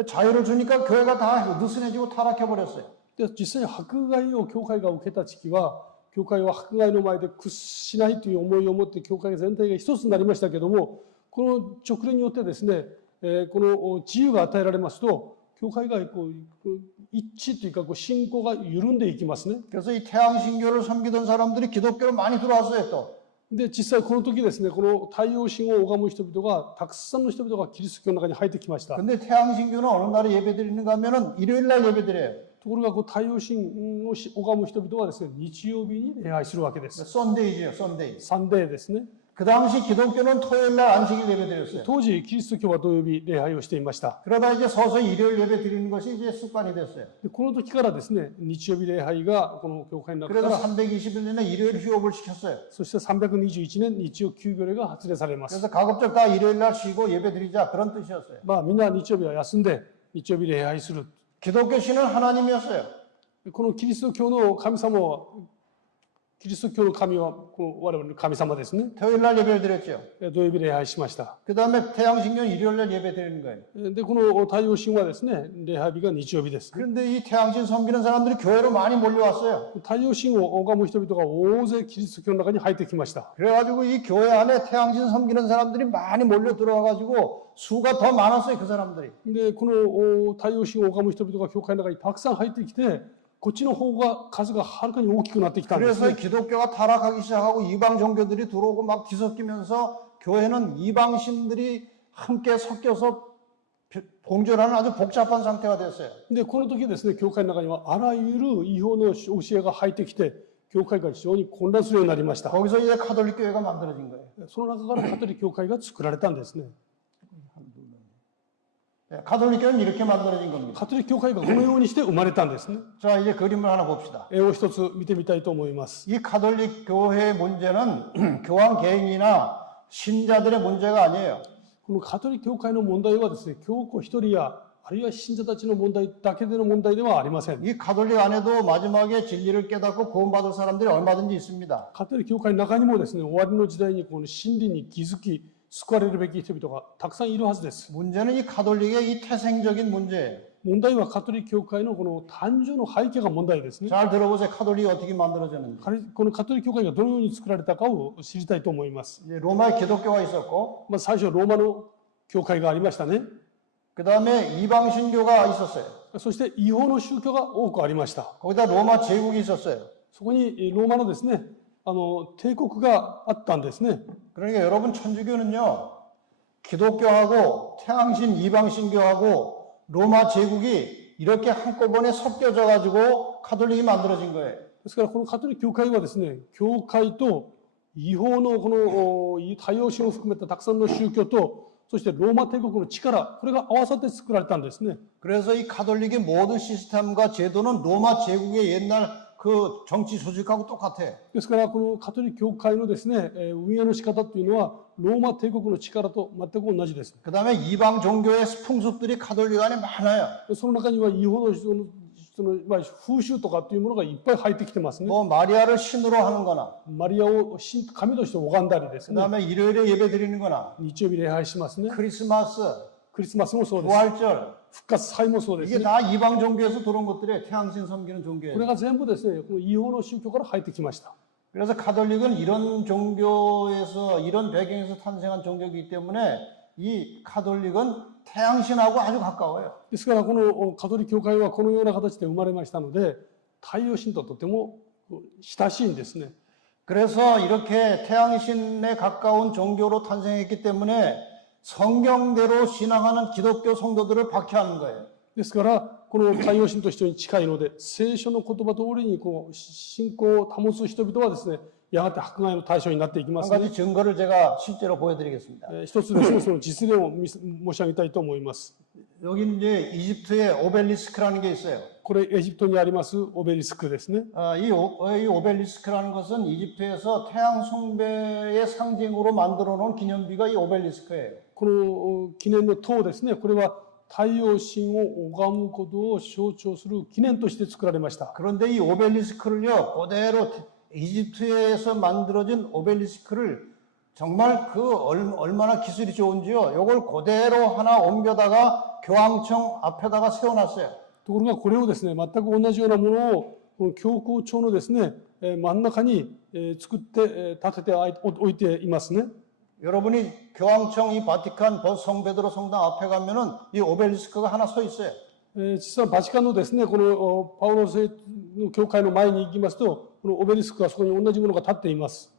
자유를 주니까 교회가 다 느슨해지고 타락해버렸어요. で、実際に迫害を教会が受けた時期は、教会は迫害の前で屈しないという思いを持って教会全体が一つになりましたけども、この直令によってですね、この自由が与えられますと、教会がこう一致というかこう信仰が緩んでいきますね。 그래서 이 태양신교를 섬기던 사람들이 기독교로 많이 들어왔어요 또. で、実際この時ですね、この太陽神を拝む人々が、たくさんの人々がキリスト教の中に入ってきました。 근데 태양신교는 어느 날에 예배드리는가 하면은 일요일 날 예배드려요. ところがこう太陽神を拝む人々はですね、日曜日に礼拝するわけです。 썬데이지요, 썬데이. サンデーですね。 그 당시 기독교는 토요일 날 안식일 예배드렸어요. 当時、キリスト教は土曜日礼拝をしていました。 그러다 이제 서서히 일요일 예배 드리는 것이 이제 습관이 됐어요. でこの時からですね、日曜日礼拝がこの教会の中か 그래서 ら、 321년에 일요일 휴업을 시켰어요. そして321年日曜休業令が発令されます。 그래서 가급적 다 일요일 날 쉬고 예배 드리자 그런 뜻이었어요. みんな日曜日は休んで、日曜日礼拝する。 기독교 신은 하나님이었어요. このキリスト教の神様はキリスト教の神はこう我々の神様ですね。 토요일 날 예배를 드렸죠. 土曜日礼拝しました。 그 다음에 태양신교는 일요일 날 예배 드리는 거예요. で、この太陽神はですね、礼拝日が日曜日です。 그런데 이 태양신 섬기는 사람들이 교회로 많이 몰려왔어요. 太陽神を拝む人々が大勢キリスト教の中に入ってきました。 그래가지고 이 교회 안에 태양신 섬기는 사람들이 많이 몰려 들어와가지고 수가 더 많았어요, 그 사람들이. で、この太陽神を拝む人々が教会の中にたくさん入ってきて、こっちの方が数がはるかに大きくなってきたんです 그래서 ね。 기독교가 타락하기 시작하고 이방 종교들이 들어오고 막 뒤섞이면서 교회는 이방신들이 함께 섞여서 공존하는 아주 복잡한 상태가 됐어요. で、この時ですね、教会の中にはあらゆる違法の教えが入ってきて、教会が非常に混乱するようになりました。 거기서 이제 카톨릭 교회가 만들어진 거예요. その中からカトリック教会が作られたんですね。 카톨릭 교회는 이렇게 만들어진 겁니다. カトリック教会がこのようにして生まれたんですね。 자, 이제 그림을 하나 봅시다. 絵を一つ見てみたいと思います。 이 카톨릭 교회의 문제는 교황 개인이나 신자들의 문제가 아니에요. このカトリック教会の問題はですね、教皇一人やあるいは信者たちの問題だけでの問題ではありません。 이 카톨릭 안에도 마지막에 진리를 깨닫고 구원받을 사람들이 얼마든지 있습니다. カトリック教会の中にもですね、終わりの時代にこの真理に気づき救われるべき人々がたくさんいるはずです。 문제는 이 카톨릭의 이 태생적인 문제예요. 問題はカトリック教会のこの誕生の背景が問題ですね。 잘 들어보세요. 카톨릭이 어떻게 만들어졌는지. このカトリック教会がどのように作られたかを知りたいと思います。 이제 로마에 기독교가 있었고, 最初ローマの教会がありましたね。 그 다음에 이방신교가 있었어요. そして違法の宗教が多くありました。 거기다 로마 제국이 있었어요. そこにローマのですね、帝国があったんですね。 그러니까 여러분 천주교는요, 기독교하고 태양신 이방신교하고 로마 제국이 이렇게 한꺼번에 섞여져 가지고 카톨릭이 만들어진 거예요. ですからこのカトリック教会はですね、教会と違法のこの太陽神を含めたたくさんの宗教と、そしてローマ帝国の力、これが合わさって作られたんですね。 그래서 이 카톨릭의 모든 시스템과 제도는 로마 제국의 옛날 그 정치 조직하고 똑같아요. ですからこのカトリック教会のですね、運営の仕方というのはローマ帝国の力と全く同じです。 그 다음에 이방 종교의 풍습들이 카톨릭 안에 많아요. その中には違法の風習とかというものがいっぱい入ってきてますね。 뭐 마리아를 신으로 하는 거나, マリアを神として拝んだりですね。 그 다음에 일요일에 예배 드리는 거나, 日曜日礼拝しますね。 크리스마스, クリスマスもそうです。 부활절, 復活祭もそうです 이게 ね。 다 이방 종교에서 들어온 것들이에요. 태양신 섬기는 これ 종교예요. が全部ですね、この違法の宗教から入ってきました。 그래서 카톨릭은 이런 종교에서, 이런 배경에서 탄생한 종교이기 때문에 이 카톨릭은 태양신하고 아주 가까워요. ですからこのカトリック教会はこのような形で生まれましたので、太陽神ととても親しいんですね。 그래서 이렇게 태양신에 가까운 종교로 탄생했기 때문에 성경대로 신앙하는 기독교 성도들을 박해하는 거예요. ですからこの太陽神と非常に近いので、聖書の言葉通りに信仰を保つ人々はですね、やがて迫害の対象になっていきま 한 すね。 가지 증거를 제가 실제로 보여드리겠습니다. 一つですね、その実例を申し上げたいと思います。 여기 이제 이집트에 오벨리스크라는 게 있어요. これエジプトにありますオベリスクですね。 이 오벨리스크라는 것은 이집트에서 태양 숭배의 상징으로 만들어 놓은 기념비가 이 오벨리스크예요. この記念の塔ですね、これは太陽神を拝むことを象徴する記念として作られました。 그런데 이 오벨리스크를요, 그대로 이집트에서 만들어진 오벨리스크를 정말 얼마나 기술이 좋은지요. 이걸 그대로 하나 옮겨다가 교황청 앞에다가 세워놨어요. ところがこれをですね、全く同じようなものをこの教皇庁のですね、真ん中に作って建てて置いていますね。 여러분이 교황청 이 바티칸 성베드로 성당 앞에 가면은 이 오벨리스크가 하나 서 있어요. 実はバチカンのですね、このパウロ聖の教会の前に行きますと、このオベリスクがそこに同じものが立っています。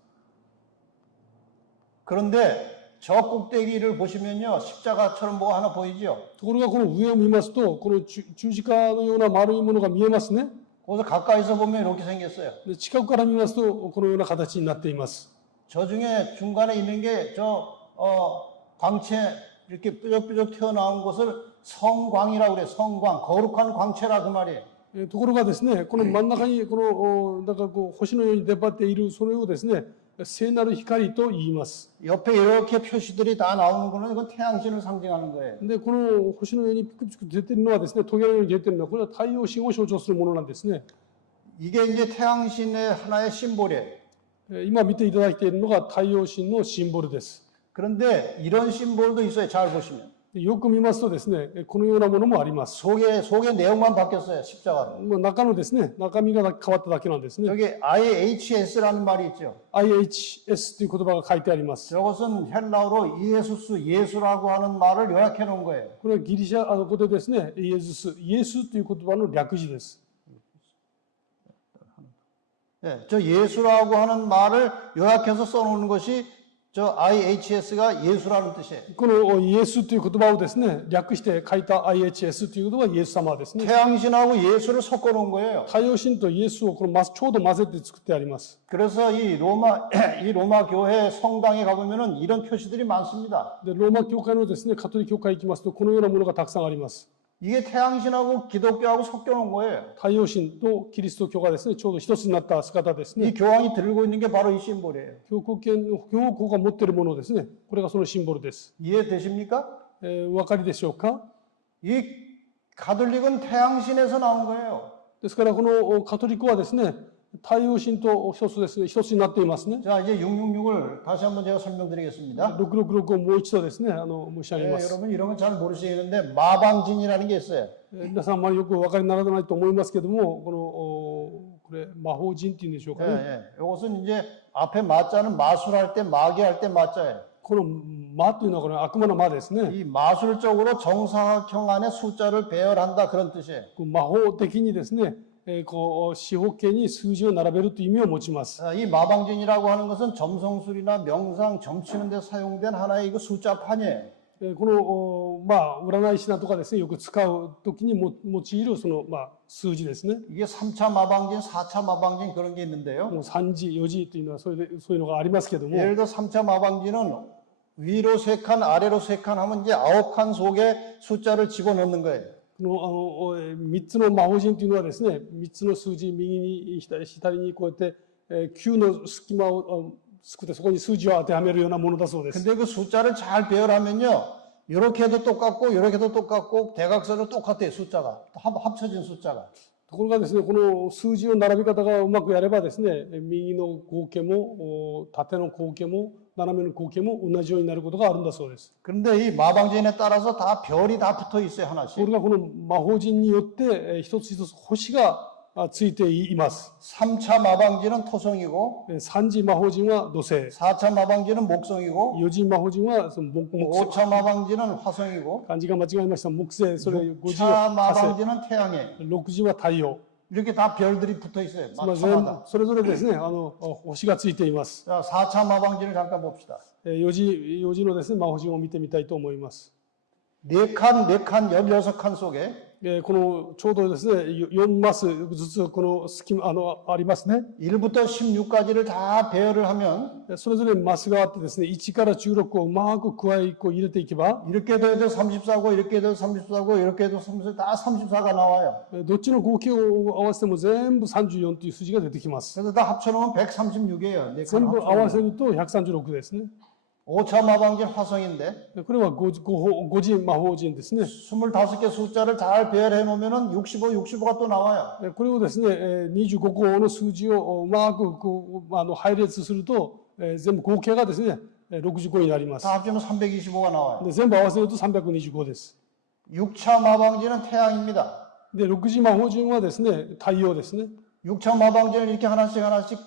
그런데 저 꼭대기를 보시면요, 십자가처럼 뭐가 하나 보이죠? ところがこの上を見ますと、この十字架のような丸いものが見えますね。 거기서 가까이서 보면 이렇게 생겼어요. で近くから見ますと、このような形になっています。 저 중에 중간에 있는 게 광채 이렇게 뾰족뾰족 튀어나온 것을 성광이라고 그래요. 성광, 거룩한 광채라 그 말이에요. ところがですね、この真ん中にこのなんかこう星のように出張っているそれをですね、聖なる光と言います。 옆에 이렇게 표시들이 다 나오는 거는 이건 태양신을 상징하는 거예요. で、この星のようにピクピク出ているのはですね、トゲのように出ているのはこれは太陽神を象徴するものなんですね。 이게 이제 태양신의 하나의 심볼이에요. 今見ていただいているのが太陽神のシンボルです。 그런데 이런 심볼도 있어요. 잘 보시면. よく見ますとですね、このようなものもあります。 속의 내용만 바뀌었어요. 십자가로. 中のですね、中身が変わっただけなんですね。 여기 IHS라는 말이 있죠. IHS という言葉が書いてあります。 저것은 헬라어로 이에수스, 예수라고 하는 말을 요약해 놓은 거예요. これはギリシャ語でですね、イエスという言葉の略詞です。 예, 저 예수라고 하는 말을 요약해서 써놓는 것이 저 IHS가 예수라는 뜻이에요. このイエスという言葉をですね、略して書いた IHS ということはイエス様ですね。 태양신하고 예수를 섞어 놓은 거예요. 太陽神とイエスをこのちょうど混ぜて作ってあります。 그래서 이 로마 교회 성당에 가보면은 이런 표시들이 많습니다. で、ローマ教会のですね、カトリック教会行きますと、このようなものがたくさんあります。 이게 태양신하고 기독교하고 섞여 놓은 거예요. 太陽神とキリスト教がですね、ちょうど一つになった姿ですね。 이 교황이 들고 있는 게 바로 이 심볼이에요. 教皇が持っているものですね。これがそのシンボルです。 이해되십니까? お分かりでしょうか？ 이 가톨릭은 태양신에서 나온 거예요. ですから、このカトリックはですね、太陽神と一つですね、一つになっていますね。 자, 이제 666을 다시 한번 제가 설명드리겠습니다. 666をもう一度ですね、申し上げます。 여러분 이런 건 잘 모르시겠는데 마방진이라는 게 있어요. 皆さんあまりよくお分かりにならないと思いますけども、これ魔法陣っていうんでしょうかね。 이것은 이제 앞에 마자는 마술할 때 마귀할 때 마자예요. この魔というのはこれ悪魔の魔ですね。 이 마술적으로 정사각형 안에 숫자를 배열한다 그런 뜻이에요. 魔法的にですね、四方形に数字を並べるという意味を持ちます。 이 마방진이라고 하는 것은 점성술이나 명상, 점치는 데 사용된 하나의 이거 숫자판이에요. この占い師などがですね、よく使うときに用いるその数字ですね。 이게 3차 마방진, 4차 마방진 그런 게 있는데요. 3時、4時というのはそういうのがありますけども、 예를 들어 3차 마방진은 위로 3칸, 아래로 3칸 하면 이제 9칸 속에 숫자를 집어넣는 거예요. この3つの魔法陣というのはですね、3つの数字、右に左にこうやって9の隙間を作ってそこに数字を当てはめるようなものだそうです。 근데 그 숫자를 잘 배열하면요. 이렇게 해도 똑같고 이렇게 해도 똑같고 대각선으로 똑같아요. 숫자가. 합쳐진 숫자가. ところがですね、この数字の並び方がうまくやればですね、右の合計も縦の合計も斜めの合計も同じようになることがあるんだそうです。 그런데 이 마방진에 따라서 다 별이 다 붙어 있어요. こ 하나씩. れがこの魔法陣によって一つ一つ星がついています。 3차 마방진은 토성이고 3次魔法陣は土星、 4차 마방진은 목성이고 4次魔法陣はその木星、 5차 마방진은 화성이고 漢字が間違えました。木星、それ5次 6차 は火星、 마방진은 태양이에요. 6次は太陽。 이렇게 다 별들이 붙어 있어요. つまり全部 마마다. それぞれですね、星がついています。 자, 4차 마방진을 잠깐 봅시다. 4次のですね、魔法陣を見てみたいと思います。 4칸, 16칸 속에 このちょうどですね、4マスずつこの隙間ありますね。 1부터 16까지를 다 배열을 하면 それぞれマスがあってですね、1から16をうまく入れていけば、 이렇게 해도 34고 이렇게 해도 34고 이렇게 해도 34, 다 34가 나와요. どっちの合計を合わせても全部34という数字が出てきます。 그래서 다 합쳐놓으면 136이에요. 全部合わせると136ですね。 5차 마방진 화성인데 これは5次魔法陣ですね。 25개 숫자를 잘 배열해 놓으면 65, 65가 또 나와요. これをですね、25個の数字をうまく配列すると、全部合計がですね、65になります。 다 합치면 325가 나와요. で全部合わせると325です。 6차 마방진은 태양입니다. で、6次魔法陣はですね、太陽ですね。 6차 마방진을 이렇게 하나씩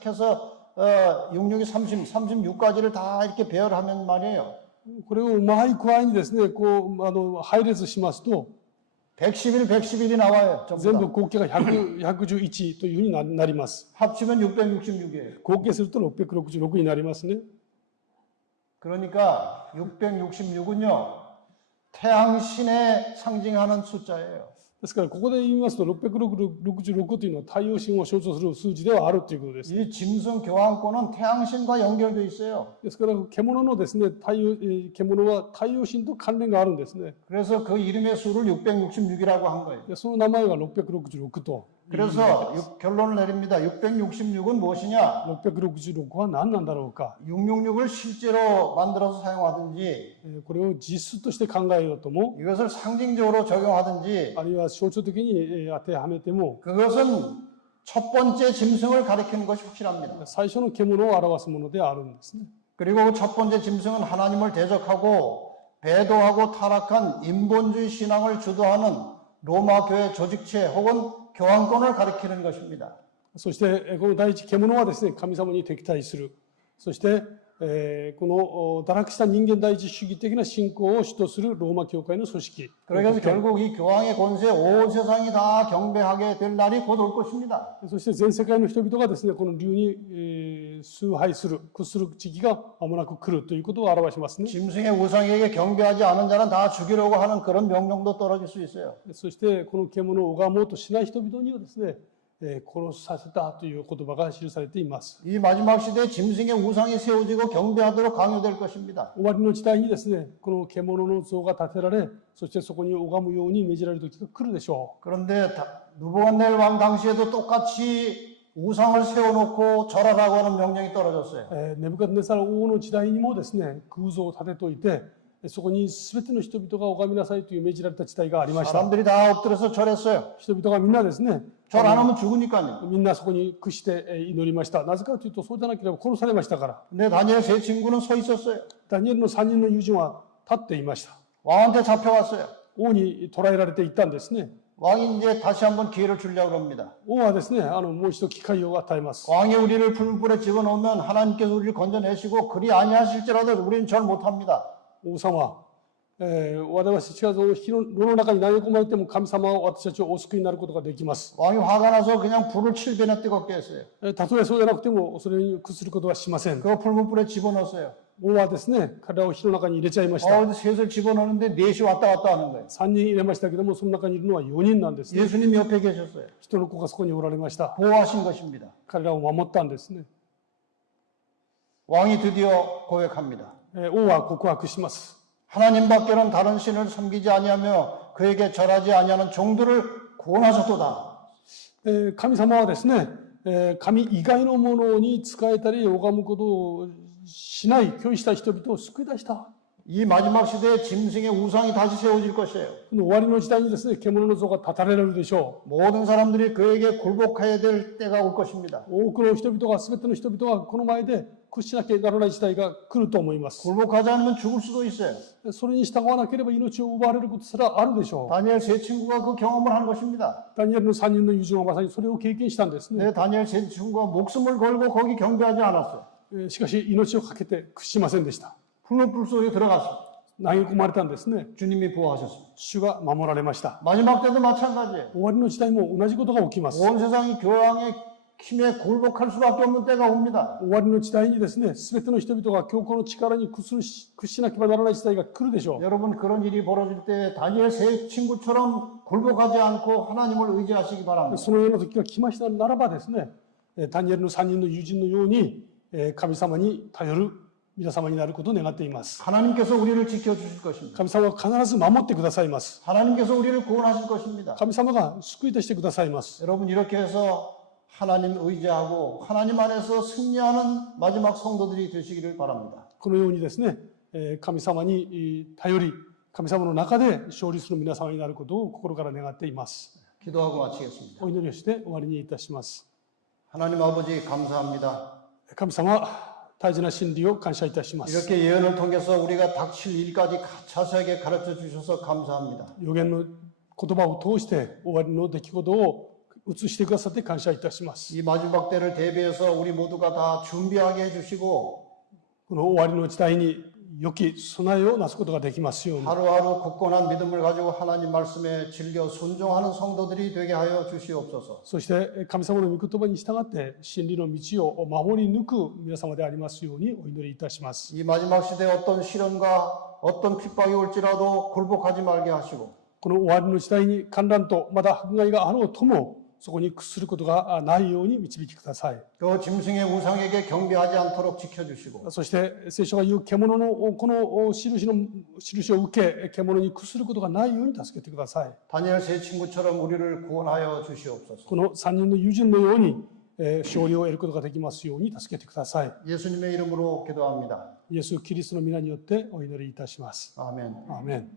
해서 66이 30, 36까지를 다 이렇게 배열하면 말이에요. これをうまい具合にですね、配列しますと、 111, 111이 나와요. 전부 全 다. 部合計が111というふうになります。 합치면 666이에요. 合計すると666になりますね。 그러니까 666은요, 태양신에 상징하는 숫자예요. ですから、ここで言いますと、666というのは太陽神を象徴する数字ではあるということです。 이 짐승 교환권은 태양신과 연결되어 있어요. ですから、獣のですね、獣は太陽神と関連があるんですね。 그래서 그 이름의 수를 666이라고 한 거예요. でその名前が666と。 그래서 결론을 내립니다. 666은 무엇이냐? 666は何なんだろうか。 666을 실제로 만들어서 사용하든지 これを実数として考えようとも、 이것을 상징적으로 적용하든지 あるいは象徴的に当てはめても、 그것은 첫 번째 짐승을 가리키는 것이 확실합니다. 最初の獣を表すものであるんですね。 그리고 첫 번째 짐승은 하나님을 대적하고 배도하고 타락한 인본주의 신앙을 주도하는 로마 교회 조직체 혹은 교황권을 가리키는 것입니다. そしてこの第一獣はですね、神様に敵対する。そしてこの堕落した人間第一主義的な信仰を主とするローマ教会の組織。 그래서 결국 이 교황의 권세에 온 세상이 다 경배하게 될 날이 곧 올 것입니다. そして全世界の人々がですね、この竜に崇拝する、屈する時期が間もなく来るということを表しますね。 짐승의 우상에게 경배하지 않은 자는 다 죽이려고 하는 그런 명령도 떨어질 수 있어요. そしてこの獣を拝もうとしない人々にはですね、殺させたという言葉が記されています。 이 마지막 시대에 짐승의 우상이 세워지고 경배하도록 강요될 것입니다. 終わりの時代にですね、この獣の像が建てられ、そしてそこに拝むように命じられる時が来るでしょ 그런데 느부갓네살 왕 당시에도 똑같이 우상을 세워놓고 절하라고 하는 명령이 떨어졌어요. う。ネブカドネサル王の時代にもですね、空像を建てておいて、そこに全ての人々が拝みなさいという命じられた時代がありました。 사람들이 다 엎드려서 절했어요. 人々がみんなですね、 절 안 하면 죽으니까요. みんなそこに屈して祈りました。なぜかというと、そうじゃなければ殺されましたから。 근데 다니엘 세 친구는 서 있었어요. ダニエルの3人の友人は立っていました。 왕한테 잡혀갔어요. 王に捕らえられていったんですね。 왕이 이제 다시 한번 기회를 주려고 합니다. 王はですね、もう一度機会を与えます。 왕이 우리를 풀불에 집어넣으면 하나님께서 우리를 건져내시고 그리 아니하실지라도 우리는 절 못합니다. 王様、私たちがその火の炉の中に投げ込まれても神様は私たちをお救いになることができます。 왕이 화가 나서 그냥 불을 7배나 뜨겁게 했어요. たとえそうじゃなくてもそれに屈することはしません。 그거 풀불에 집어넣었어요. 王はですね、彼らを火の中に入れちゃいました。 셋을 집어넣는데 넷이 왔다 갔다 하는 거예요. 3人入れましたけども、その中にいるのは4人なんですね。 예수님 옆에 계셨어요. 人の子がそこにおられました。 보호하신 것입니다. 彼らを守ったんですね。 왕이 드디어 고백합니다. 王は告白します。 하나님 밖에는 다른 신을 섬기지 아니하며 그에게 절하지 아니하는 종들을 구원하셨도다. 神様はですね、神以外のものに仕えたり拝むことをしない拒否した人々を救い出した。 이 마지막 시대에 짐승의 우상이 다시 세워질 것이에요. この終わりの時代にですね、獣の像が立たれるでしょ 모든 사람들이 그에게 굴복해야 될 때가 올 것입니다. う。多くの人々が、全ての人々がこの前で屈しなきゃならない時代が来ると思います。 굴복하지 않으면 죽을 수도 있어요. それに従わなければ命を奪われることすらあるでしょ 다니엘 세 친구가 그 경험을 한 것입니다. う。ダニエルの3人の友人はまさにそれを経験したんですね。 네, 다니엘 세 친구가 목숨을 걸고 거기 경배하지 않았어요. しかし命を懸けて屈しませんでした。 풀불 속에 들어갔어요. 投げ込まれたんですね。 주님이 보호하셨습니다. 主が守られました。 마지막 때도 마찬가지예요. 終わりの時代も同じことが起きます。 온 세상이 교황의 힘에 굴복할 수밖에 없는 때가 옵니다. 終わりの時代にですね、すべての人々が教皇の力に屈しなければならない時代が来るでしょう。 여러분 그런 일이 벌어질 때 다니엘 세 친구처럼 굴복하지 않고 하나님을 의지하시기 바랍니다. そのような時が来ましたならばですね、ダニエルの3人の友人のように神様に頼る皆様になることを願っています。 하나님께서 우리를 지켜주실 것입니다. 神様は必ず守ってくださいます。 하나님께서 우리를 구원하실 것입니다. 神様が救い出してくださいます。 여러분 이렇게 해서 하나님 의지하고 하나님 안에서 승리하는 마지막 성도들이 되시기를 바랍니다. このようにですね、神様に頼り、神様の中で勝利する皆様になることを心から願っています。 기도하고 마치겠습니다. お祈りをして終わりにいたします。 하나님 아버지 감사합니다. 神様、大事な真理を感謝いたします。 이렇게 예언을 통해서 우리가 닥칠 일까지 자세하게 가르쳐 주셔서 감사합니다. 預言の言葉を通して終わりの出来事を映してくださって感謝いたします。 이 마지막 때를 대비해서 우리 모두가 다 준비하게 해주시고 この終わりの時代に良き備えをなすことができますように。 하루하루 굳건한 믿음을 가지고 하나님 말씀에 즐겨 순종하는 성도들이 되게 하여 주시옵소서. そして神様の御言葉に従って真理の道を守り抜く皆様でありますようにお祈りいたします。 이 마지막 시대에 어떤 시련과 어떤 핍박이 올지라도 굴복하지 말게 하시고 この終わりの時代に観覧とまだ迫害があろうともそこに屈することがないように導きください。 그 짐승의 우상에게 경배하지 않도록 지켜주시고 そして聖書が言う獣のこの印を受け獣に屈することがないように助けてください。 다니엘 세 친구처럼 우리를 구원하여 주시옵소서. この3人の友人のように勝利を得ることができますように助けてください。 예수님의 이름으로 기도합니다. イエス・キリストの皆によってお祈りいたします。 아멘. アーメン。